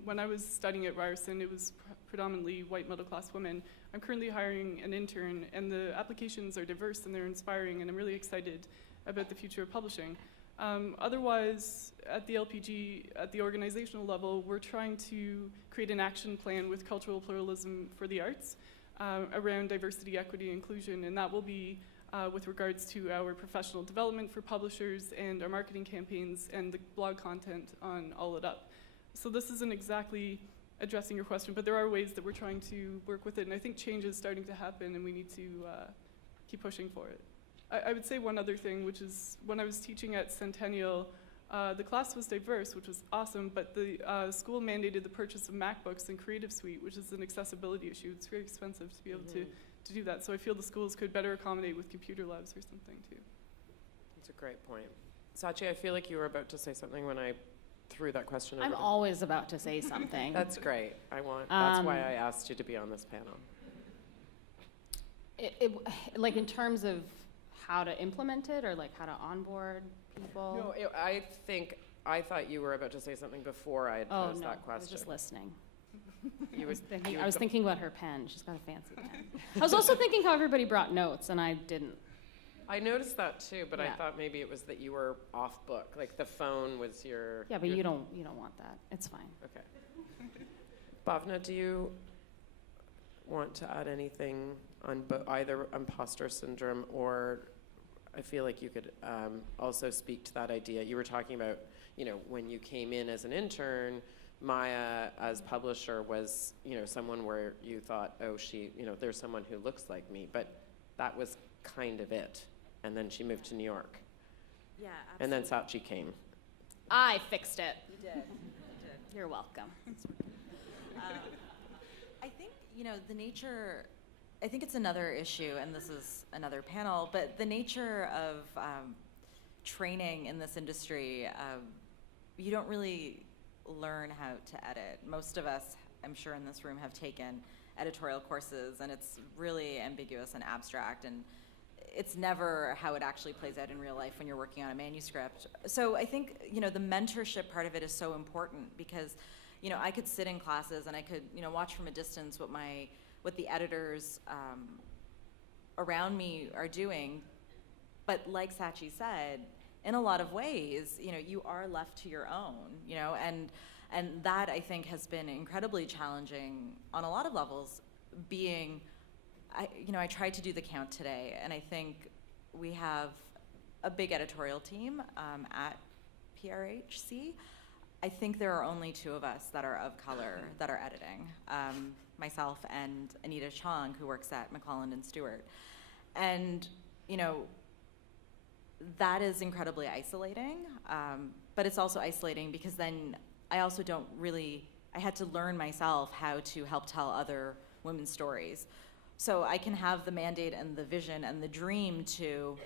When I was studying at Ryerson, it was predominantly white middle-class women. I'm currently hiring an intern, and the applications are diverse and they're inspiring, and I'm really excited about the future of publishing. Otherwise, at the LPG, at the organizational level, we're trying to create an action plan with cultural pluralism for the arts around diversity, equity, inclusion, and that will be with regards to our professional development for publishers and our marketing campaigns and the blog content on All It Up. So this isn't exactly addressing your question, but there are ways that we're trying to work with it, and I think change is starting to happen, and we need to keep pushing for it. I would say one other thing, which is when I was teaching at Centennial, the class was diverse, which was awesome, but the school mandated the purchase of MacBooks and Creative Suite, which is an accessibility issue. It's very expensive to be able to do that. So I feel the schools could better accommodate with computer labs or something too. That's a great point. Sachi, I feel like you were about to say something when I threw that question over. I'm always about to say something. That's great. That's why I asked you to be on this panel. Like in terms of how to implement it, or like how to onboard people? No, I thought you were about to say something before I had Oh, posed no, that I was question. just listening. You would, you I would was go- thinking about her pen. She's got a fancy pen. I was also thinking how everybody brought notes, and I didn't. I noticed that too, but I Yeah. thought maybe it was that you were off book, like the phone was your. Yeah, but your- you don't want that. It's fine. Okay. Bhavna, do you want to add anything on either imposter syndrome, or I feel like you could also speak to that idea. You were talking about, when you came in as an intern, Maya as publisher was, someone where you thought, oh, there's someone who looks like me, but that was kind of it. And then she moved to New York. Yeah, And then Sachi came. I fixed it. You did. You're welcome. I think, the nature, I think it's another issue, and this is another panel, but the nature of training in this industry, you don't really learn how to edit. Most of us, I'm sure in this room, have taken editorial courses, and it's really ambiguous and abstract, and it's never how it actually plays out in real life when you're working on a manuscript. So I think, the mentorship part of it is so important, because I could sit in classes and I could, watch from a distance what the editors around me are doing. But like Sachi said, in a lot of ways, you are left to your own, and that I think has been incredibly challenging on a lot of levels. I tried to do the count today, and I think we have a big editorial team at PRHC. I think there are only 2 of us that are of color that are editing, myself and Anita Chong, who works at McClelland and Stewart. And, that is incredibly isolating, but it's also isolating because then I also I had to learn myself how to help tell other women's stories. So I can have the mandate and the vision and the dream to,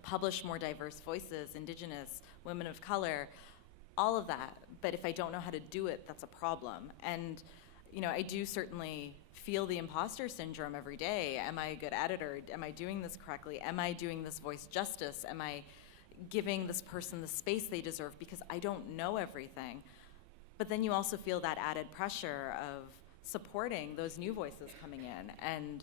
publish more diverse voices, Indigenous, women of color, all of that. But if I don't know how to do it, that's a problem. And, I do certainly feel the imposter syndrome every day. Am I a good editor? Am I doing this correctly? Am I doing this voice justice? Am I giving this person the space they deserve? Because I don't know everything. But then you also feel that added pressure of supporting those new voices coming in. And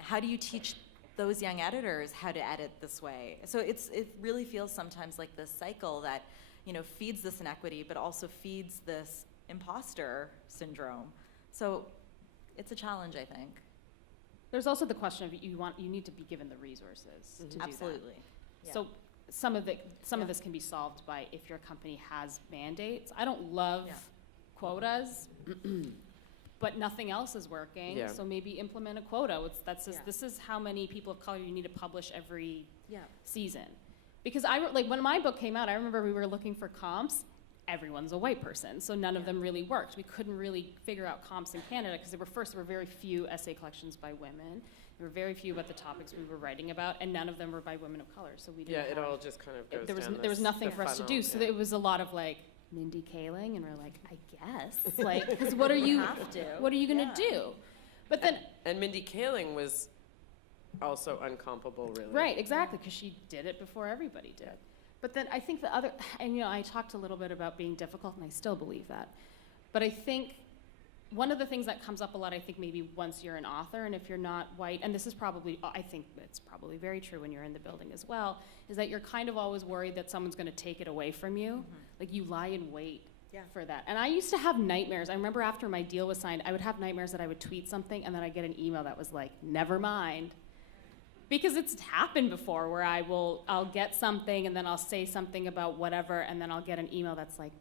how do you teach those young editors how to edit this way? So it really feels sometimes like this cycle that, feeds this inequity, but also feeds this imposter syndrome. So it's a challenge, I think. There's also the question of you need to be given the resources to do that. Absolutely. Yeah. So some of this can be solved by if your company has mandates. I don't love quotas, but nothing else is working. Yeah. So maybe implement a quota. This is how many people of color you need to publish every season. Because when my book came out, I remember we were looking for comps. Everyone's a white person, so none of them really worked. We couldn't really figure out comps in Canada because there were very few essay collections by women. There were very few about the topics we were writing about, and none of them were by women of color. So we didn't. Yeah, it all just kind of goes there was nothing the for us to funnel, do. So yeah. it was a lot of Mindy Kaling, and we're like, I guess, because what are you gonna do? But then And Mindy Kaling was also uncomparable, really. right, exactly, because she did it before everybody did. But then I think I talked a little bit about being difficult, and I still believe that. But I think one of the things that comes up a lot, I think maybe once you're an author, and if you're not white, and this is I think it's probably very true when you're in the building as well, is that you're kind of always worried that someone's gonna take it away from you. Like you lie in wait for that. And I used to have nightmares. I remember after my deal was signed, I would have nightmares that I would tweet something, and then I'd get an email that was like, never mind. because it's happened before where I'll get something and then I'll say something about whatever, and then I'll get an email that's like,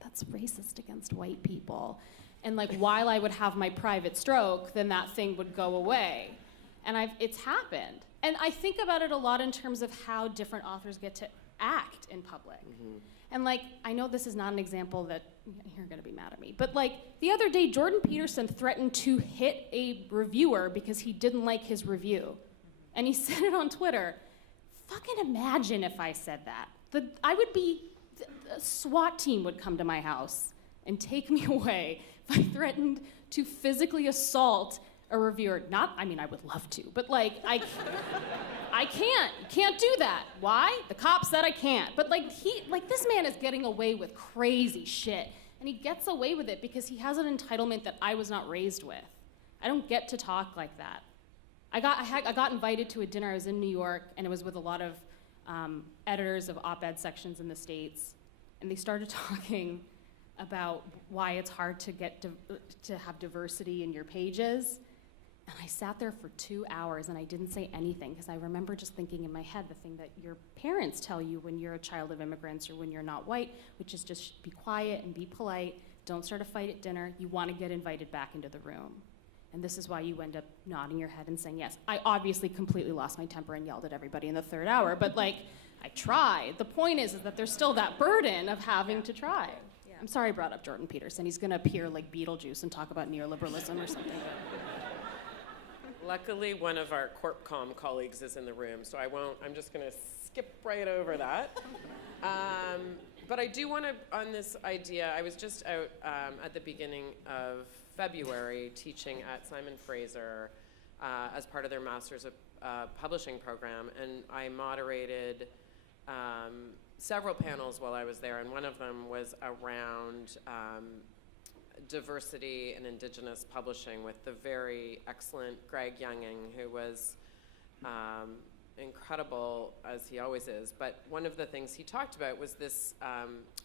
that's racist against white people. And like, while I would have my private stroke, then that thing would go away. And it's happened. And I think about it a lot in terms of how different authors get to act in public. And like, I know this is not an example that you're gonna be mad at me, but like the other day, Jordan Peterson threatened to hit a reviewer because he didn't like his review. And he said it on Twitter. Fucking imagine if I said that. A SWAT team would come to my house and take me away if I threatened to physically assault a reviewer. I would love to, but like, I can't do that. Why? The cop said I can't. But like, this man is getting away with crazy shit. And he gets away with it because he has an entitlement that I was not raised with. I don't get to talk like that. I got invited to a dinner. I was in New York, and it was with a lot of editors of op-ed sections in the States. And they started talking about why it's hard to have diversity in your pages. And I sat there for 2 hours and I didn't say anything because I remember just thinking in my head the thing that your parents tell you when you're a child of immigrants or when you're not white, which is just be quiet and be polite. Don't start a fight at dinner. You want to get invited back into the room. And this is why you end up nodding your head and saying yes. I obviously completely lost my temper and yelled at everybody in the third hour, but like, I tried. The point is that there's still that burden of having to try. Yeah. I'm sorry I brought up Jordan Peterson. He's gonna appear like Beetlejuice and talk about neoliberalism or something. Luckily, one of our CorpCom colleagues is in the room, so I'm just gonna skip right over that. But I do wanna, on this idea, I was just out at the beginning of February teaching at Simon Fraser as part of their Masters of Publishing program, and I moderated several panels while I was there, and one of them was around diversity and Indigenous publishing with the very excellent Greg Younging, who was incredible, as he always is. But one of the things he talked about was this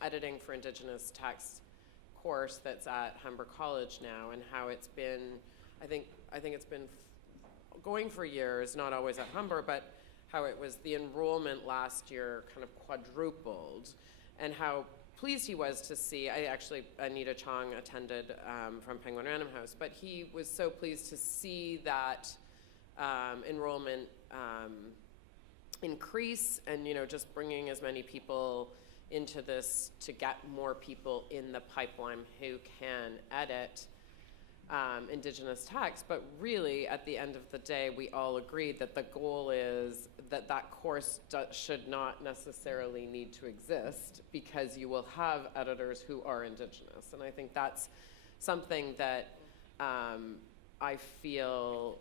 editing for Indigenous text course that's at Humber College now, and how it's been, I think it's been going for years, not always at Humber, but how it was the enrollment last year kind of quadrupled, and how pleased he was to see, Anita Chong attended from Penguin Random House, but he was so pleased to see that enrollment increase, and just bringing as many people into this to get more people in the pipeline who can edit Indigenous text. But really, at the end of the day, we all agreed that the goal is that that course should not necessarily need to exist, because you will have editors who are Indigenous. And I think that's something that I feel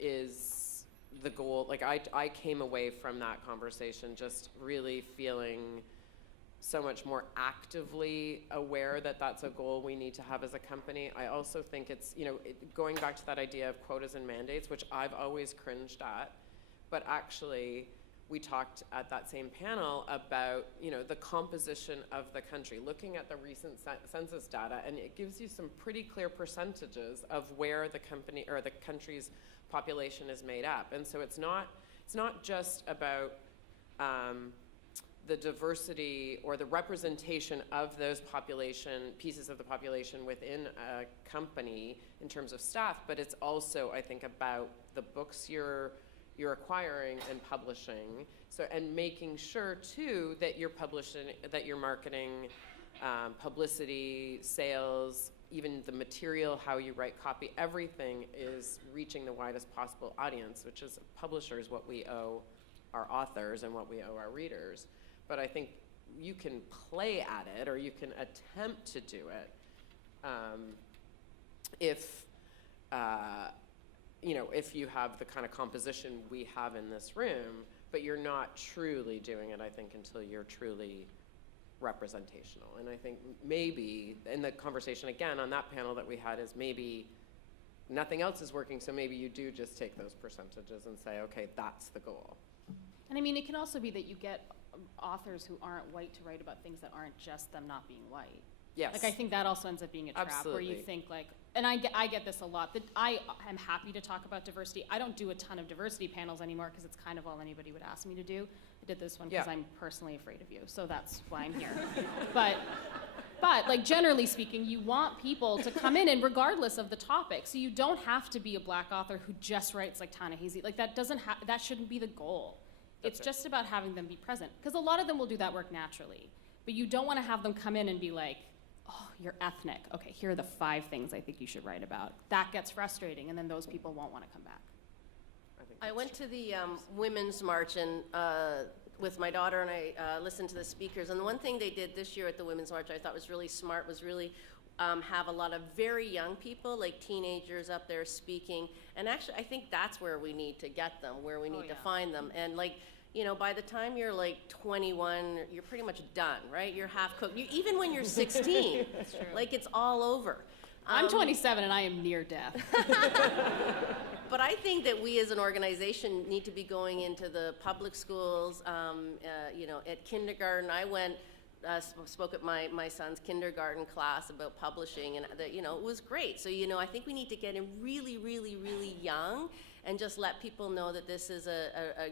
is the goal. Like, I came away from that conversation just really feeling so much more actively aware that that's a goal we need to have as a company. I also think it's, going back to that idea of quotas and mandates, which I've always cringed at, but actually we talked at that same panel about, the composition of the country, looking at the recent census data, and it gives you some pretty clear percentages of where the country's population is made up. And so it's not just about the diversity or the representation of those pieces of the population within a company in terms of staff, but it's also, I think, about the books you're acquiring and publishing. So, and making sure too that you're publishing, that you're marketing, publicity, sales, even the material, how you write copy, everything is reaching the widest possible audience, which is publishers what we owe our authors and what we owe our readers. But I think you can play at it, or you can attempt to do it if you have the kind of composition we have in this room, but you're not truly doing it, I think, until you're truly representational. And I think maybe, in the conversation again on that panel that we had, is maybe nothing else is working, so maybe you do just take those percentages and say, okay, that's the goal. And I mean, it can also be that you get authors who aren't white to write about things that aren't just them not being white. Yes. Like, I think that also ends up being a trap where you Absolutely. think like, and I get this a lot, that I am happy to talk about diversity. I don't do a ton of diversity panels anymore because it's kind of all anybody would ask me to do. I did this one because Yeah. I'm personally afraid of you, so that's why I'm here. but like, generally speaking, you want people to come in and regardless of the topic. So you don't have to be a Black author who just writes like Ta-Nehisi. Like, that shouldn't be the goal. It's That's it. just about having them be present. Because a lot of them will do that work naturally. But you don't want to have them come in and be like, oh, you're ethnic. Okay, here are the 5 things I think you should write about. That gets frustrating, and then those people won't want to come back. think I that's went to the Women's March and with my daughter, and I listened to the speakers. And the one thing they did this year at the Women's March I thought was really smart was really have a lot of very young people, like teenagers up there speaking. And actually, I think that's where we need to get them, where we need to find them. And like, you know, by the time you're like 21, you're pretty much done, right? You're half cooked. Even when you're 16, like it's all over. I'm 27 and I am near death. But I think that we as an organization need to be going into the public schools, you know, at kindergarten. I went, spoke at my son's kindergarten class about publishing, and you know, it was great. So, you know, I think we need to get in really, really, really young and just let people know that this is a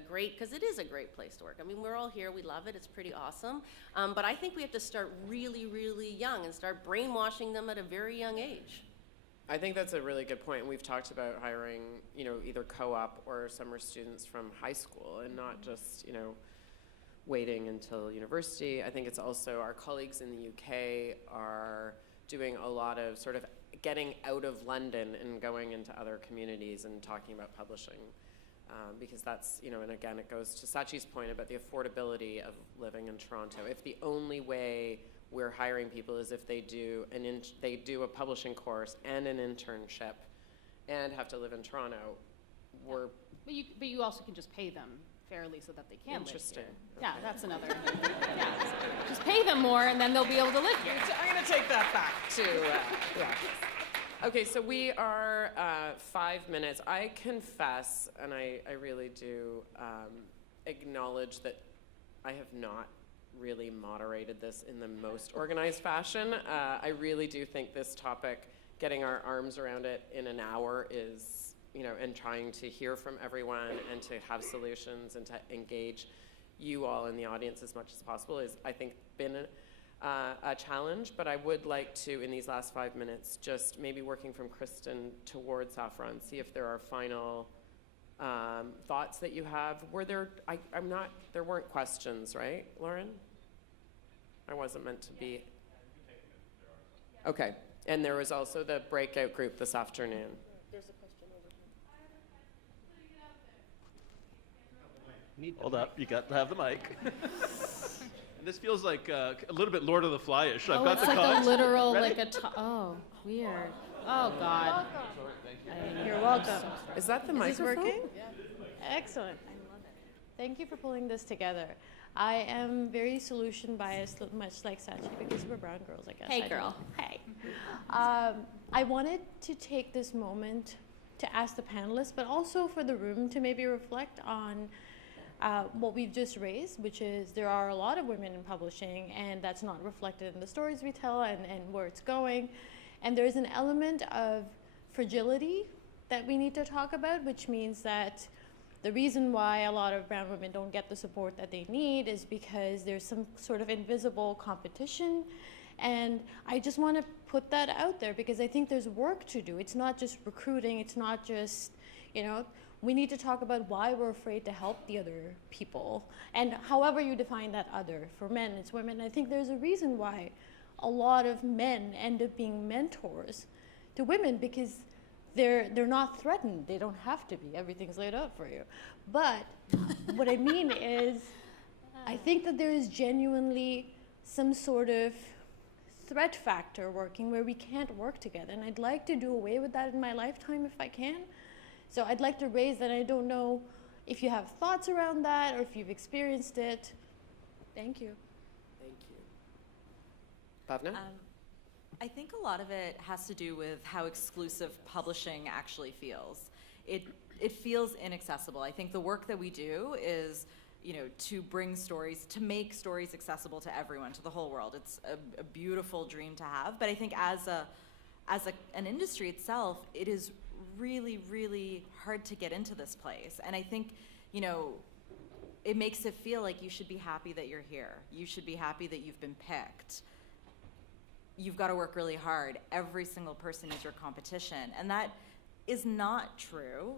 great, because it is a great place to work. I mean, we're all here, we love it, it's pretty awesome. But I think we have to start really, really young and start brainwashing them at a very young age. I think that's a really good point. We've talked about hiring, you know, either co-op or summer students from high school and not just, you know, waiting until university. I think it's also our colleagues in the UK are doing a lot of sort of getting out of London and going into other communities and talking about publishing. Because that's, you know, and again, it goes to Sachi's point about the affordability of living in Toronto. If the only way we're hiring people is if they do they do a publishing course and an internship and have to live in Toronto, we're But you also can just pay them fairly so that they can interesting. live here. Yeah, that's another. Yeah, just pay them more and then they'll be able to live here. I'm going to take that back to, yeah. Okay, so we are 5 minutes. I confess, and I really do acknowledge that I have not really moderated this in the most organized fashion. I really do think this topic, getting our arms around it in an hour is, you know, and trying to hear from everyone and to have solutions and to engage you all in the audience as much as possible is, I think, been a challenge. But I would like to, in these last 5 minutes, just maybe working from Kristen towards Saffron, see if there are final thoughts that you have. Were there, there weren't questions, right, Lauren? I wasn't meant to be. Okay, and there was also the breakout group this afternoon. There's a question over here. Hold up, you got to have the mic. And this feels like a little bit Lord of the Fly-ish. I've Oh, got it's the like cards. a literal, Ready? like oh, weird. Oh, God. You're welcome. Is that the Is this microphone? working? Excellent. Thank you for pulling this together. I am very solution biased, much like Sachi, because we're brown girls, I guess. Hey, I don't girl. know. Hey. I wanted to take this moment to ask the panelists, but also for the room to maybe reflect on what we've just raised, which is there are a lot of women in publishing, and that's not reflected in the stories we tell and where it's going. And there's an element of fragility that we need to talk about, which means that the reason why a lot of brown women don't get the support that they need is because there's some sort of invisible competition. And I just want to put that out there because I think there's work to do. It's not just recruiting, it's not just, you know, we need to talk about why we're afraid to help the other people. And however you define that other, for men, it's women. I think there's a reason why a lot of men end up being mentors to women because they're not threatened. They don't have to be. Everything's laid out for you. But what I mean is, I think that there is genuinely some sort of threat factor working where we can't work together. And I'd like to do away with that in my lifetime if I can. So I'd like to raise that. I don't know if you have thoughts around that or if you've experienced it. Thank you. Thank you. Bhavna? I think a lot of it has to do with how exclusive publishing actually feels. It feels inaccessible. I think the work that we do is to bring stories, to make stories accessible to everyone, to the whole world. It's a beautiful dream to have. But I think as an industry itself, it is really, really hard to get into this place. And I think, it makes it feel like you should be happy that you're here. You should be happy that you've been picked. You've got to work really hard. Every single person is your competition. And that is not true.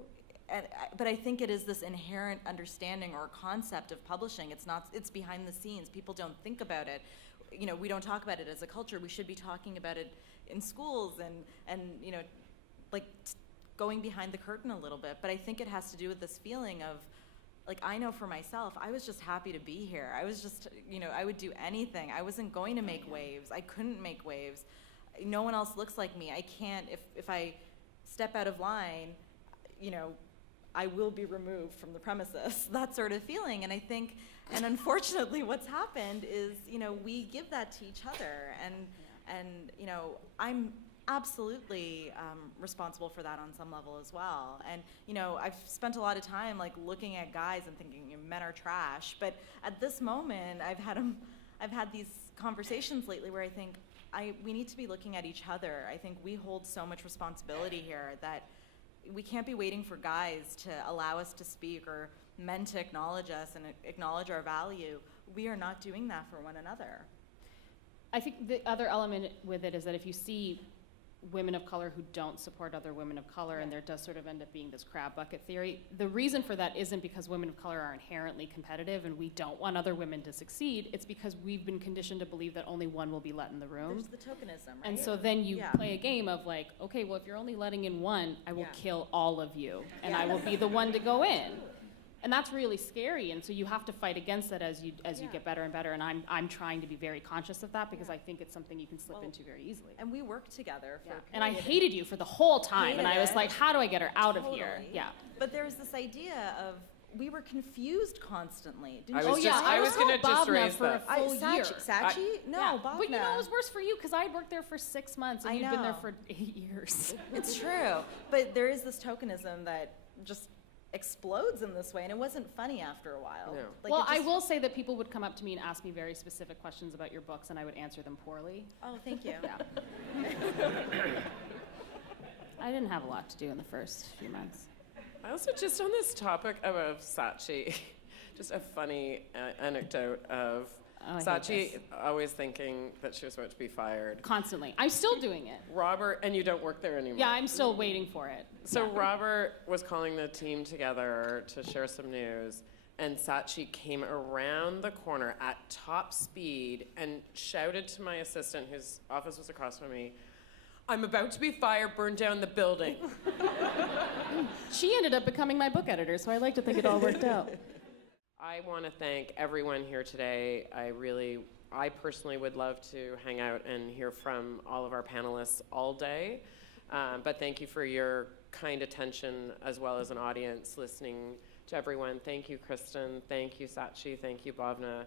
But I think it is this inherent understanding or concept of publishing. It's behind the scenes. People don't think about it. We don't talk about it as a culture. We should be talking about it in schools and going behind the curtain a little bit. But I think it has to do with this feeling of, I know for myself, I was just happy to be here. I was just, I would do anything. I wasn't going to make waves. I couldn't make waves. No one else looks like me. I can't, if I step out of line, I will be removed from the premises, that sort of feeling. And I think, and unfortunately what's happened is, we give that to each other. And I'm absolutely responsible for that on some level as well. And I've spent a lot of time looking at guys and thinking men are trash. But at this moment, I've had these conversations lately where I think we need to be looking at each other. I think we hold so much responsibility here that we can't be waiting for guys to allow us to speak or men to acknowledge us and acknowledge our value. We are not doing that for one another. I think the other element with it is that if you see women of color who don't support other women of color, and there does sort of end up being this crab bucket theory, the reason for that isn't because women of color are inherently competitive and we don't want other women to succeed. It's because we've been conditioned to believe that only one will be let in the room. There's the tokenism, right? And so then you play a game of okay, well, if you're only letting in one, I will kill all of you, and I will be the one to go in. And that's really scary, and so you have to fight against that as you get better and better. And I'm trying to be very conscious of that because I think it's something you can slip into very easily. And we work together for a And I period. hated you for the whole time, and I was Hated like, how do I get her out of Totally. here? Yeah. But there's this idea of we were confused constantly. Didn't I you? was just- I was gonna told just Bhavna raise for that. a full year. Sachi? No, Yeah. Bhavna. But it was worse for you because I had worked there for 6 months and I you'd been there know. for 8 years. It's true. But there is this tokenism that just explodes in this way, and it wasn't funny after a while. No. Well, it I just- will say that people would come up to me and ask me very specific questions about your books, and I would answer them poorly. Oh, thank you. Yeah. I didn't have a lot to do in the first few months. I also, just on this topic of Sachi, just a funny anecdote of Oh, I hate Sachi this. always thinking that she was about to be fired. Constantly. I'm still doing it. Robert, and you don't work there anymore. Yeah, I'm still waiting for it. So Yeah. Robert was calling the team together to share some news, and Sachi came around the corner at top speed and shouted to my assistant, whose office was across from me, "I'm about to be fired, burn down the building." She ended up becoming my book editor, so I like to think it all worked out. I want to thank everyone here today. I personally would love to hang out and hear from all of our panelists all day. But thank you for your kind attention as well as an audience listening to everyone. Thank you, Kristen. Thank you, Sachi. Thank you, Bhavna.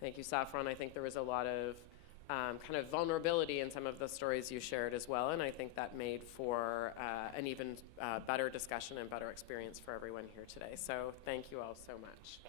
Thank you, Saffron. I think there was a lot of kind of vulnerability in some of the stories you shared as well, and I think that made for an even better discussion and better experience for everyone here today. So thank you all so much.